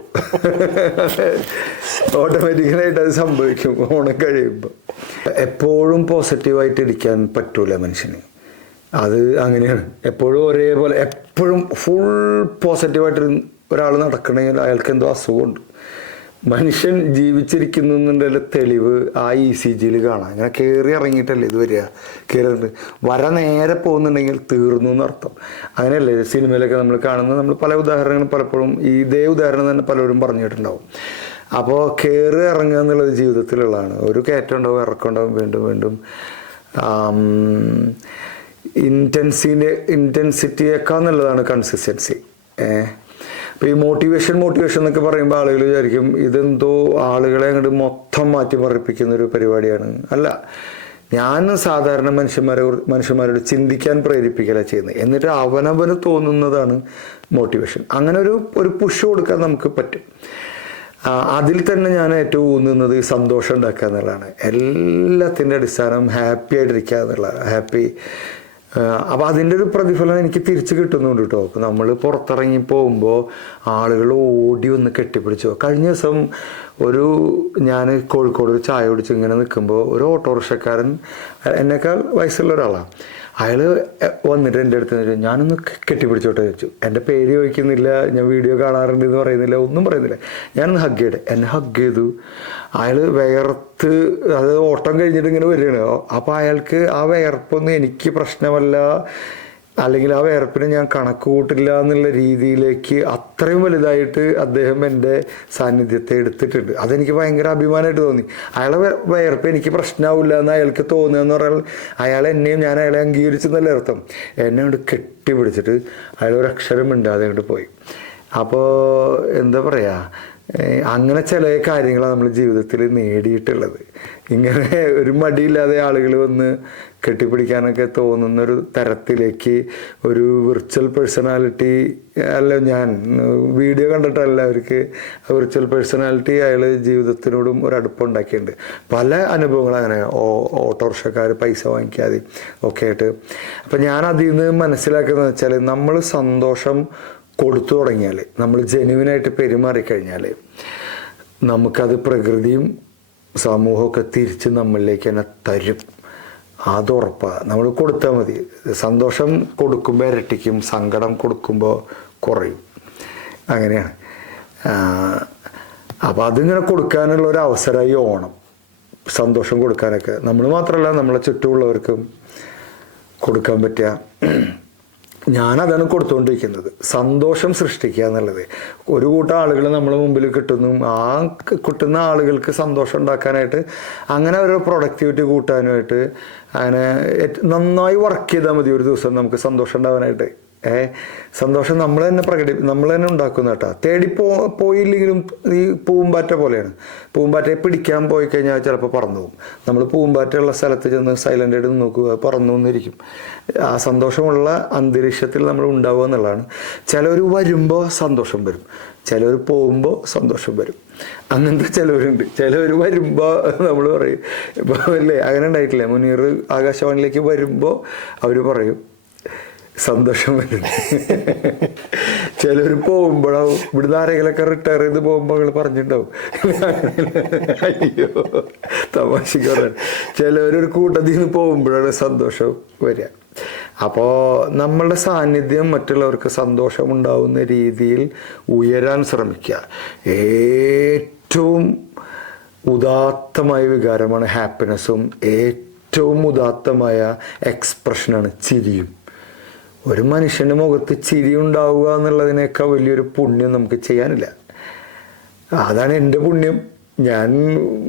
ഓട്ടോമാറ്റിക്കലായിട്ട് അത് സംഭവിക്കും ഓണം കഴിയുമ്പോൾ. എപ്പോഴും പോസിറ്റീവായിട്ട് ഇരിക്കാൻ പറ്റൂല മനുഷ്യന്. അത് അങ്ങനെയാണ്. എപ്പോഴും ഒരേപോലെ എപ്പോഴും ഫുൾ പോസിറ്റീവായിട്ട് ഒരാൾ നടക്കണമെങ്കിൽ അയാൾക്ക് എന്തോ അസുഖമുണ്ട്. മനുഷ്യൻ ജീവിച്ചിരിക്കുന്നതിൻ്റെ തെളിവ് ആ ECG കാണാം. ഇങ്ങനെ കയറി ഇറങ്ങിയിട്ടല്ലേ ഇത് വരിക. കയറിയിട്ട് നേരെ പോകുന്നുണ്ടെങ്കിൽ തീർന്നു എന്നർത്ഥം. അങ്ങനെയല്ലേ സിനിമയിലൊക്കെ നമ്മൾ കാണുന്നത്. നമ്മൾ പല ഉദാഹരണങ്ങളും പലപ്പോഴും ഇതേ ഉദാഹരണം തന്നെ പലരും പറഞ്ഞിട്ടുണ്ടാവും. അപ്പോൾ കയറി ഇറങ്ങുക എന്നുള്ളത് ജീവിതത്തിലുള്ളതാണ്. ഒരു കയറ്റം ഉണ്ടാവും, ഇറക്കം ഉണ്ടാവും, വീണ്ടും വീണ്ടും. ഇൻറ്റൻസിറ്റിയേക്കാൾ നല്ലതാണ് കൺസിസ്റ്റൻസി. അപ്പോൾ ഈ മോട്ടിവേഷൻ എന്നൊക്കെ പറയുമ്പോൾ ആളുകൾ വിചാരിക്കും ഇതെന്തോ ആളുകളെ അങ്ങോട്ട് മൊത്തം മാറ്റി മറിപ്പിക്കുന്ന ഒരു പരിപാടിയാണ്. അല്ല, ഞാൻ സാധാരണ മനുഷ്യന്മാരോട് ചിന്തിക്കാൻ പ്രേരിപ്പിക്കലാണ് ചെയ്യുന്നത്. എന്നിട്ട് അവനവന് തോന്നുന്നതാണ് മോട്ടിവേഷൻ. അങ്ങനെ ഒരു പുഷ് കൊടുക്കാൻ നമുക്ക് പറ്റും. അതിൽ തന്നെ ഞാൻ ഏറ്റവും ഊന്നുന്നത് സന്തോഷം ഉണ്ടാക്കുക എന്നുള്ളതാണ്. എല്ലാത്തിൻ്റെ അടിസ്ഥാനം ഹാപ്പി ആയിട്ടിരിക്കുക എന്നുള്ളതാണ്. ഹാപ്പി. അപ്പോൾ അതിൻ്റെ ഒരു പ്രതിഫലം എനിക്ക് തിരിച്ച് കിട്ടുന്നുണ്ട് കേട്ടോ. അപ്പോൾ നമ്മൾ പുറത്തിറങ്ങി പോകുമ്പോൾ ആളുകൾ ഓടി ഒന്ന് കെട്ടിപ്പിടിച്ചു. കഴിഞ്ഞ ദിവസം ഞാൻ കോഴിക്കോട് ഒരു ചായ കുടിച്ച് ഇങ്ങനെ നിൽക്കുമ്പോൾ ഒരു ഓട്ടോറിക്ഷക്കാരൻ, എന്നേക്കാൾ വയസ്സുള്ള ഒരാളാണ്, അയാൾ വന്നിട്ട് എൻ്റെ അടുത്ത് ഞാനൊന്ന് കെട്ടിപ്പിടിച്ചോട്ടെ ചോദിച്ചു. എൻ്റെ പേര് ചോദിക്കുന്നില്ല, ഞാൻ വീഡിയോ കാണാറുണ്ട് എന്ന് പറയുന്നില്ല, ഒന്നും പറയുന്നില്ല. ഞാനൊന്ന് ഹഗ് ചെയ്യട്ടെ. എന്നെ ഹഗ് ചെയ്തു. അയാൾ വിയർത്ത്, അത് ഓട്ടം കഴിഞ്ഞിട്ട് ഇങ്ങനെ വരികയാണ്. അപ്പോൾ അയാൾക്ക് ആ വിയർപ്പൊന്നും എനിക്ക് പ്രശ്നമല്ല, അല്ലെങ്കിൽ ആ വിയർപ്പിനെ ഞാൻ കണക്ക് കൂട്ടില്ല എന്നുള്ള രീതിയിലേക്ക് അത്രയും വലുതായിട്ട് അദ്ദേഹം എൻ്റെ സാന്നിധ്യത്തെ എടുത്തിട്ടുണ്ട്. അതെനിക്ക് ഭയങ്കര അഭിമാനമായിട്ട് തോന്നി. അയാളെ വിയർപ്പ് എനിക്ക് പ്രശ്നമാവില്ല എന്ന് അയാൾക്ക് തോന്നുക എന്ന് പറഞ്ഞാൽ അയാൾ എന്നെയും ഞാൻ അയാളെ അംഗീകരിച്ചെന്നല്ല അർത്ഥം. എന്നെ കൊണ്ട് കെട്ടിപ്പിടിച്ചിട്ട് അയാൾ ഒരു അക്ഷരം മിണ്ടാതെ അങ്ങോട്ട് പോയി. അപ്പോൾ എന്താ പറയുക, അങ്ങനെ ചില കാര്യങ്ങളാണ് നമ്മൾ ജീവിതത്തിൽ നേടിയിട്ടുള്ളത്. ഇങ്ങനെ ഒരു മടിയില്ലാതെ ആളുകൾ വന്ന് കെട്ടിപ്പിടിക്കാനൊക്കെ തോന്നുന്നൊരു തരത്തിലേക്ക് ഒരു വിർച്വൽ പേഴ്സണാലിറ്റി അല്ല, ഞാൻ വീഡിയോ കണ്ടിട്ടല്ല, അവർക്ക് വിർച്വൽ പേഴ്സണാലിറ്റി അയാൾ ജീവിതത്തിനോടും ഒരു അടുപ്പുണ്ടാക്കിയിട്ടുണ്ട്. പല അനുഭവങ്ങളും അങ്ങനെ, ഓട്ടോറിക്ഷക്കാർ പൈസ വാങ്ങിക്കാതെ ഒക്കെ ആയിട്ട്. അപ്പം ഞാൻ അതിൽ നിന്ന് മനസ്സിലാക്കുന്നത് വെച്ചാൽ നമ്മൾ സന്തോഷം കൊടുത്തു തുടങ്ങിയാൽ, നമ്മൾ ജെനുവിനായിട്ട് പെരുമാറിക്കഴിഞ്ഞാൽ നമുക്കത് പ്രകൃതിയും സമൂഹമൊക്കെ തിരിച്ച് നമ്മളിലേക്ക് തന്നെ തരും. അതുറപ്പാണ്. നമ്മൾ കൊടുത്താൽ മതി. സന്തോഷം കൊടുക്കുമ്പോൾ ഇരട്ടിക്കും, സങ്കടം കൊടുക്കുമ്പോൾ കുറയും. അങ്ങനെയാണ്. അപ്പോൾ അതിങ്ങനെ കൊടുക്കാനുള്ള ഒരു അവസരമായി ഓണം, സന്തോഷം കൊടുക്കാനൊക്കെ. നമ്മൾ മാത്രമല്ല, നമ്മളെ ചുറ്റുമുള്ളവർക്കും കൊടുക്കാൻ പറ്റുക. ഞാനതാണ് കൊടുത്തുകൊണ്ടിരിക്കുന്നത്, സന്തോഷം സൃഷ്ടിക്കുക എന്നുള്ളത്. ഒരു കൂട്ടം ആളുകൾ നമ്മളെ മുമ്പിൽ കിട്ടുന്നു, ആ കിട്ടുന്ന ആളുകൾക്ക് സന്തോഷം ഉണ്ടാക്കാനായിട്ട്, അങ്ങനെ ഒരു പ്രൊഡക്ടിവിറ്റി കൂട്ടാനായിട്ട്, അങ്ങനെ നന്നായി വർക്ക് ചെയ്താൽ മതി. ഒരു ദിവസം നമുക്ക് സന്തോഷം ഉണ്ടാവാനായിട്ട്. സന്തോഷം നമ്മൾ തന്നെ ഉണ്ടാക്കുന്ന കേട്ടോ. പോയില്ലെങ്കിലും ഈ പൂമ്പാറ്റ പോലെയാണ്. പൂമ്പാറ്റയെ പിടിക്കാൻ പോയി കഴിഞ്ഞാൽ ചിലപ്പോൾ പറന്നു പോകും. നമ്മൾ പൂമ്പാറ്റയുള്ള സ്ഥലത്ത് ചെന്ന് സൈലൻ്റ് ആയിട്ട് നോക്കുക, പറന്നു എന്നിരിക്കും. ആ സന്തോഷമുള്ള അന്തരീക്ഷത്തിൽ നമ്മൾ ഉണ്ടാവുക എന്നുള്ളതാണ്. ചിലർ വരുമ്പോൾ സന്തോഷം വരും, ചിലർ പോകുമ്പോൾ സന്തോഷം വരും. അങ്ങനത്തെ ചിലവരുണ്ട്. ചിലവർ വരുമ്പോൾ നമ്മൾ പറയും, ഇപ്പോൾ അല്ലേ അങ്ങനെ ഉണ്ടായിട്ടില്ലേ, മുനീർ ആകാശവാണിയിലേക്ക് വരുമ്പോൾ അവർ പറയും സന്തോഷം വരുന്നത്. ചിലർ പോകുമ്പോഴാവും, ഇവിടുന്ന് ആരെങ്കിലൊക്കെ റിട്ടയർ ചെയ്ത് പോകുമ്പോൾ അവൾ പറഞ്ഞിട്ടുണ്ടാവും, അയ്യോ തമാശക്ക് പറയാൻ. ചിലവരൊരു കൂട്ടത്തിൽ നിന്ന് പോകുമ്പോഴാണ് സന്തോഷം വരിക. അപ്പോൾ നമ്മളുടെ സാന്നിധ്യം മറ്റുള്ളവർക്ക് സന്തോഷം ഉണ്ടാവുന്ന രീതിയിൽ ഉയരാൻ ശ്രമിക്കുക. ഏറ്റവും ഉദാത്തമായ വികാരമാണ് ഹാപ്പിനെസ്സും ഏറ്റവും ഉദാത്തമായ എക്സ്പ്രഷനാണ് ചിരിയും. ഒരു മനുഷ്യൻ്റെ മുഖത്ത് ചിരി ഉണ്ടാവുക എന്നുള്ളതിനേക്കാൾ വലിയൊരു പുണ്യം നമുക്ക് ചെയ്യാനില്ല. അതാണ് എൻ്റെ പുണ്യം. ഞാൻ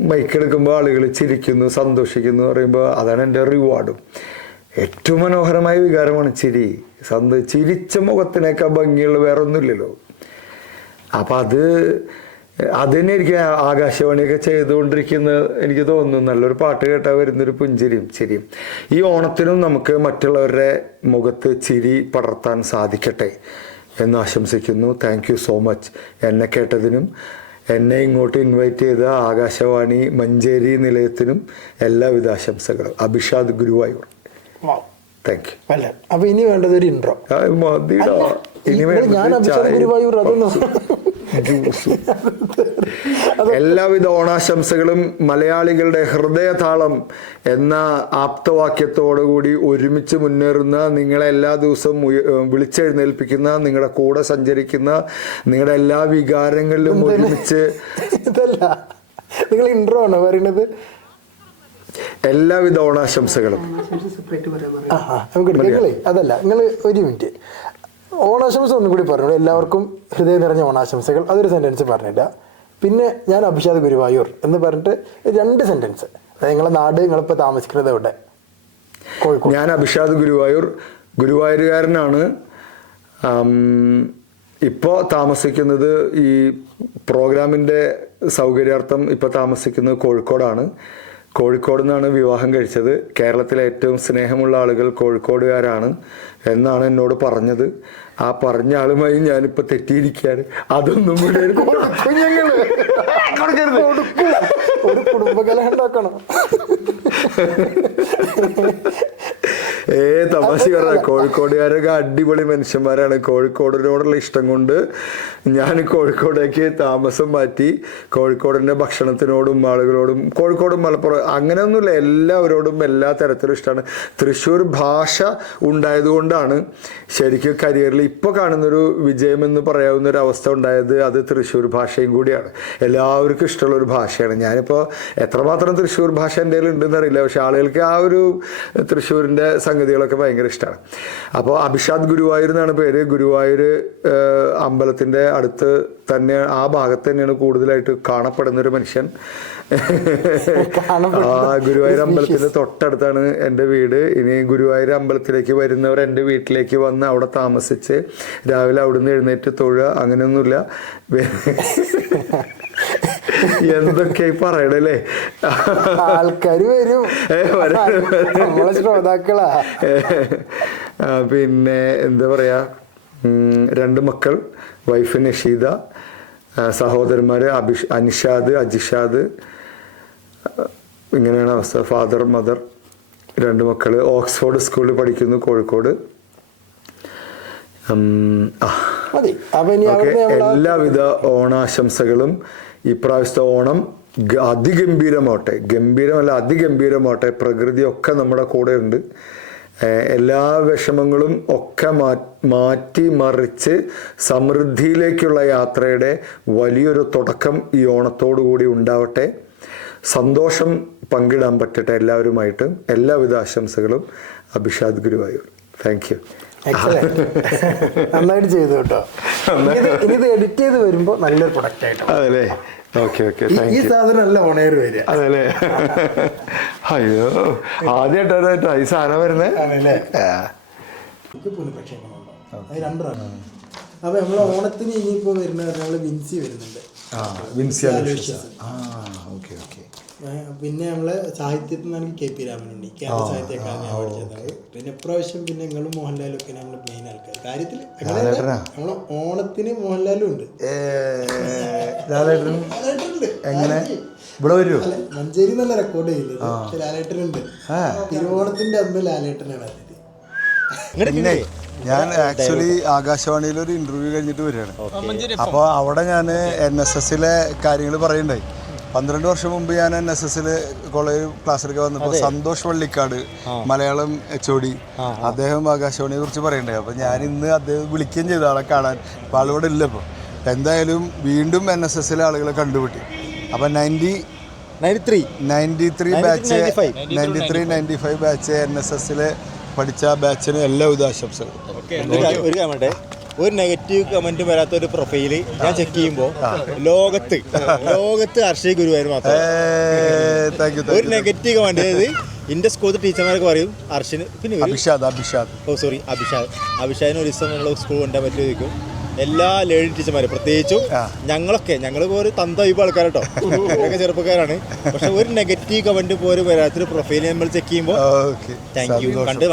മൈക്കെടുക്കുമ്പോൾ ആളുകൾ ചിരിക്കുന്നു, സന്തോഷിക്കുന്നു പറയുമ്പോൾ അതാണ് എൻ്റെ റിവാർഡും. ഏറ്റവും മനോഹരമായ വികാരമാണ് ചിരി. ചിരിച്ച മുഖത്തിനേക്കാൾ ഭംഗിയുള്ള വേറെ ഒന്നുമില്ലല്ലോ. അപ്പം അതിനെ എനിക്ക് ആകാശവാണിയൊക്കെ ചെയ്തുകൊണ്ടിരിക്കുന്ന എനിക്ക് തോന്നുന്നു. നല്ലൊരു പാട്ട് കേട്ടാൽ വരുന്നൊരു പുഞ്ചിരിയും ചിരിയും. ഈ ഓണത്തിനും നമുക്ക് മറ്റുള്ളവരുടെ മുഖത്ത് ചിരി പടർത്താൻ സാധിക്കട്ടെ എന്ന് ആശംസിക്കുന്നു. താങ്ക് യു സോ മച്ച് എന്നെ കേട്ടതിനും എന്നെ ഇങ്ങോട്ട് ഇൻവൈറ്റ് ചെയ്ത ആകാശവാണി മഞ്ചേരി നിലയത്തിനും എല്ലാവിധ ആശംസകളും. അഭിഷാദ് ഗുരുവായൂർ. Thank you. അല്ല, അപ്പൊ ഇനി വേണ്ടത് ഒരു ഇൻട്രോ. മതിടാ. ഇനി ഞാൻ അഭിഷാദ് ഗുരുവായൂർ അതൊന്നും എല്ലാവിധ ഓണാശംസകളും. മലയാളികളുടെ ഹൃദയതാളം എന്ന ആപ്തവാക്യത്തോടുകൂടി ഒരുമിച്ച് മുന്നേറുന്ന, നിങ്ങളെ എല്ലാ ദിവസവും വിളിച്ചെഴുന്നേൽപ്പിക്കുന്ന, നിങ്ങളുടെ കൂടെ സഞ്ചരിക്കുന്ന, നിങ്ങളുടെ എല്ലാ വികാരങ്ങളിലും ഒരുമിച്ച്. ഇതല്ല, നിങ്ങൾ ഇൻട്രോ ആണോ പറയുന്നത്? എല്ലാവിധ ഓണാശംസകളും. അതല്ല, നിങ്ങൾ ഒരു മിനിറ്റ് ഓണാശംസ ഒന്നും കൂടി പറഞ്ഞു. എല്ലാവർക്കും ഹൃദയം നിറഞ്ഞ ഓണാശംസകൾ, അതൊരു സെന്റൻസ് പറഞ്ഞില്ല. പിന്നെ ഞാൻ അഭിഷാദ് ഗുരുവായൂർ എന്ന് പറഞ്ഞിട്ട് 2 സെന്റൻസ്. അതായത് നിങ്ങളെ നാട്, നിങ്ങളിപ്പോൾ താമസിക്കുന്നത് എവിടെ? കോഴിക്കോട്. ഞാൻ അഭിഷാദ് ഗുരുവായൂർ, ഗുരുവായൂരുകാരനാണ്. ഇപ്പോൾ താമസിക്കുന്നത് ഈ പ്രോഗ്രാമിൻ്റെ സൗകര്യാർത്ഥം ഇപ്പോൾ താമസിക്കുന്നത് കോഴിക്കോടാണ്. കോഴിക്കോട് നിന്നാണ് വിവാഹം കഴിച്ചത്. കേരളത്തിലെ ഏറ്റവും സ്നേഹമുള്ള ആളുകൾ കോഴിക്കോടുകാരാണ് എന്നാണ് എന്നോട് പറഞ്ഞത്. ആ പറഞ്ഞ ആളുമായി ഞാനിപ്പോൾ തെറ്റിയിരിക്കുകയാണ്. അതൊന്നും കൂടി ഒരു കുടുംബകലഹം ഉണ്ടാക്കണം. തമാശ പറഞ്ഞ കോഴിക്കോടുകാരൊക്കെ അടിപൊളി മനുഷ്യന്മാരാണ്. കോഴിക്കോടിനോടുള്ള ഇഷ്ടം കൊണ്ട് ഞാൻ കോഴിക്കോടേക്ക് താമസം മാറ്റി. കോഴിക്കോടിൻ്റെ ഭക്ഷണത്തിനോടും ആളുകളോടും, കോഴിക്കോടും മലപ്പുറം അങ്ങനെയൊന്നുമില്ല, എല്ലാവരോടും എല്ലാ തരത്തിലും ഇഷ്ടമാണ്. തൃശ്ശൂർ ഭാഷ ഉണ്ടായതുകൊണ്ടാണ് ശരിക്കും കരിയറിൽ ഇപ്പോൾ കാണുന്നൊരു വിജയമെന്ന് പറയാവുന്ന ഒരു അവസ്ഥ ഉണ്ടായത്. അത് തൃശ്ശൂർ ഭാഷയും കൂടിയാണ്. എല്ലാവർക്കും ഇഷ്ടമുള്ളൊരു ഭാഷയാണ്. ഞാനിപ്പോൾ എത്രമാത്രം തൃശ്ശൂർ ഭാഷ എൻ്റെ കയ്യിൽ ഉണ്ടെന്ന് അറിയില്ല, പക്ഷെ ആളുകൾക്ക് ആ ഒരു തൃശ്ശൂരിൻ്റെ സംഗതികളൊക്കെ ഭയങ്കര ഇഷ്ടമാണ്. അപ്പോൾ അഭിഷാദ് ഗുരുവായൂർ എന്നാണ് പേര്. ഗുരുവായൂർ അമ്പലത്തിൻ്റെ അടുത്ത് തന്നെ, ആ ഭാഗത്ത് തന്നെയാണ് കൂടുതലായിട്ട് കാണപ്പെടുന്നൊരു മനുഷ്യൻ. ഗുരുവായൂർ അമ്പലത്തിൻ്റെ തൊട്ടടുത്താണ് എൻ്റെ വീട്. ഇനി ഗുരുവായൂർ അമ്പലത്തിലേക്ക് വരുന്നവർ എൻ്റെ വീട്ടിലേക്ക് വന്ന് അവിടെ താമസിച്ച് രാവിലെ അവിടുന്ന് എഴുന്നേറ്റ് തൊഴുക, അങ്ങനെയൊന്നുമില്ല. എന്തൊക്കെ പറയണല്ലേ, ആൾക്കാര് വരും, ശ്രോതാക്കളാ. പിന്നെ എന്താ പറയാ, 2 മക്കൾ, വൈഫ് നഷീദ, സഹോദരന്മാര് അനിഷാദ്, അജിഷാദ്, ഇങ്ങനെയാണ് അവസ്ഥ. ഫാദർ, മദർ, 2 മക്കള്. ഓക്സ്ഫോർഡ് സ്കൂളിൽ പഠിക്കുന്നു, കോഴിക്കോട്. എല്ലാവിധ ഓണാശംസകളും. ഇപ്രാവശ്യത്തെ ഓണം ഗംഭീരമല്ല അതിഗംഭീരമാവട്ടെ. പ്രകൃതിയൊക്കെ നമ്മുടെ കൂടെ ഉണ്ട്. എല്ലാ വിഷമങ്ങളും ഒക്കെ മാറ്റി മറിച്ച് സമൃദ്ധിയിലേക്കുള്ള യാത്രയുടെ വലിയൊരു തുടക്കം ഈ ഓണത്തോടു കൂടി ഉണ്ടാവട്ടെ. സന്തോഷം പങ്കിടാൻ പറ്റട്ടെ എല്ലാവരുമായിട്ട്. എല്ലാവിധ ആശംസകളും. അഭിഷാദ് ഗുരുവായൂർ. Thank you. നന്നായിട്ട് ചെയ്തു കേട്ടോ. ഇനി ഇത് എഡിറ്റ് ചെയ്ത് വരുമ്പോ നല്ലൊരു പ്രൊഡക്റ്റ് ആയിട്ട്. അതല്ലേ, ഓക്കെ ഓക്കെ. ഈ സാധനം നല്ല ഓണയർ വരിക. അതല്ലേ, അയ്യോ ആദ്യമായിട്ടാ ഈ സാധനം വരുന്നേ. അപ്പൊ നമ്മള് ഓണത്തിന് ഇനിയിപ്പോ വരുന്ന നമ്മള് വിൻസി വരുന്നുണ്ട്. പിന്നെ നമ്മള് സാഹിത്യത്തിൽ നിന്നാണെങ്കിൽ KP രാമനുണ്ട്, കേരള സാഹിത്യ അക്കാദമി അവാർഡ് ചെയ്തത്. പിന്നെ ഇപ്രാവശ്യം പിന്നെ നിങ്ങളും മോഹൻലാലും ഒക്കെ നമ്മള് മെയിൻ ആൾക്കാർ കാര്യത്തില്. നമ്മള് ഓണത്തിന് മോഹൻലാലും ഉണ്ട്, എങ്ങനെ ഇവിടെ വരൂ. മഞ്ചേരി നല്ല റെക്കോർഡ് ചെയ്യുന്നത് ലാലേട്ടനുണ്ട്. തിരുവോണത്തിന്റെ അന്ന് ലാലേട്ടനാണ് അതിഥി. പിന്നെ ഞാൻ ആക്ച്വലി ആകാശവാണിയിൽ ഒരു ഇന്റർവ്യൂ കഴിഞ്ഞിട്ട് വരികയാണ്. അപ്പോൾ അവിടെ ഞാൻ NSSലെ കാര്യങ്ങൾ പറയുണ്ടായി. 12 വർഷം മുമ്പ് ഞാൻ NSSൽ കോളേജ് ക്ലാസ്സിലൊക്കെ വന്നപ്പോൾ സന്തോഷ് വള്ളിക്കാട്, മലയാളം HOD, അദ്ദേഹം ആകാശവാണിയെ കുറിച്ച് പറയണ്ടായി. അപ്പോൾ ഞാൻ ഇന്ന് അദ്ദേഹം വിളിക്കുകയും ചെയ്തു ആളെ കാണാൻ. അപ്പോൾ ആളിവിടെ ഇല്ല. ഇപ്പോൾ എന്തായാലും വീണ്ടും NSSലെ ആളുകളെ കണ്ടുപിട്ടി. അപ്പോൾ 93 ബാച്ച്, 93-95 ബാച്ച് NSSൽ പഠിച്ച ബാച്ചിന് എല്ലാവിധ ആശംസകളും. ഒരു കമന്റ്, ഒരു നെഗറ്റീവ് കമന്റ് വരാത്ത ഒരു പ്രൊഫൈല് ഞാൻ ചെക്ക് ചെയ്യുമ്പോൾ ലോകത്ത് ഹർഷയ് ഗുരുവായൂർ മാത്രം. ഒരു നെഗറ്റീവ് കമന്റ്, അതായത് എന്റെ സ്കൂളിൽ ടീച്ചർമാരൊക്കെ പറയും ഹർഷിന്, പിന്നെ അഭിഷാദിന് ഒരു ദിവസം നമ്മൾ സ്കൂൾ കൊണ്ടാൻ പറ്റുമായിരിക്കും. എല്ലാ ലേഡി ടീച്ചർമാരും പ്രത്യേകിച്ചും ഞങ്ങൾ ഒരു തന്ത വൈബ് ആൾക്കാരട്ടോ, ഒക്കെ ചെറുപ്പക്കാരാണ്. പക്ഷെ ഒരു നെഗറ്റീവ് കമന്റ് പോലും വരാത്തൊരു പ്രൊഫൈല് നമ്മൾ ചെക്ക് ചെയ്യുമ്പോൾ താങ്ക് യു, കണ്ട്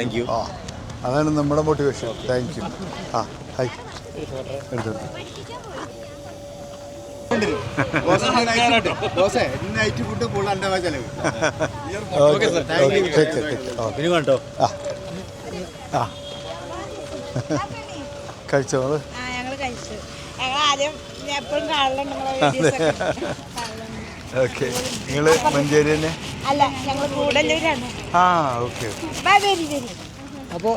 താങ്ക് യു. അതാണ് നമ്മുടെ മോട്ടിവേഷൻ. Thank you. ഹൈ കഴിച്ചോ? ഞങ്ങൾ കഴിച്ചു. ഞങ്ങൾ ആദ്യം എപ്പോഴും കാണലുണ്ട്. ഓക്കെ, നിങ്ങള് മഞ്ചേരി തന്നെ? അല്ല, ഞങ്ങൾ കൂടല്ലൂരാണ്. ഓക്കെ. അപ്പോ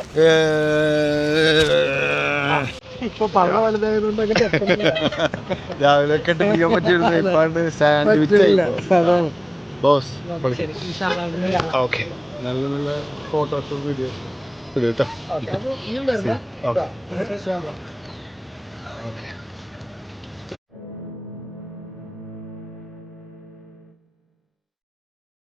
ഇപ്പൊ പള്ള വലുതായതുകൊണ്ട് രാവിലെ ഒക്കെ പിടിക്കാൻ പറ്റിയിരുന്നു. ഇപ്പാണ്ട് സാൻഡ്വിച്ച് ബോസ്. ഓക്കെ, നല്ല നല്ല ഫോട്ടോസും വീഡിയോസും.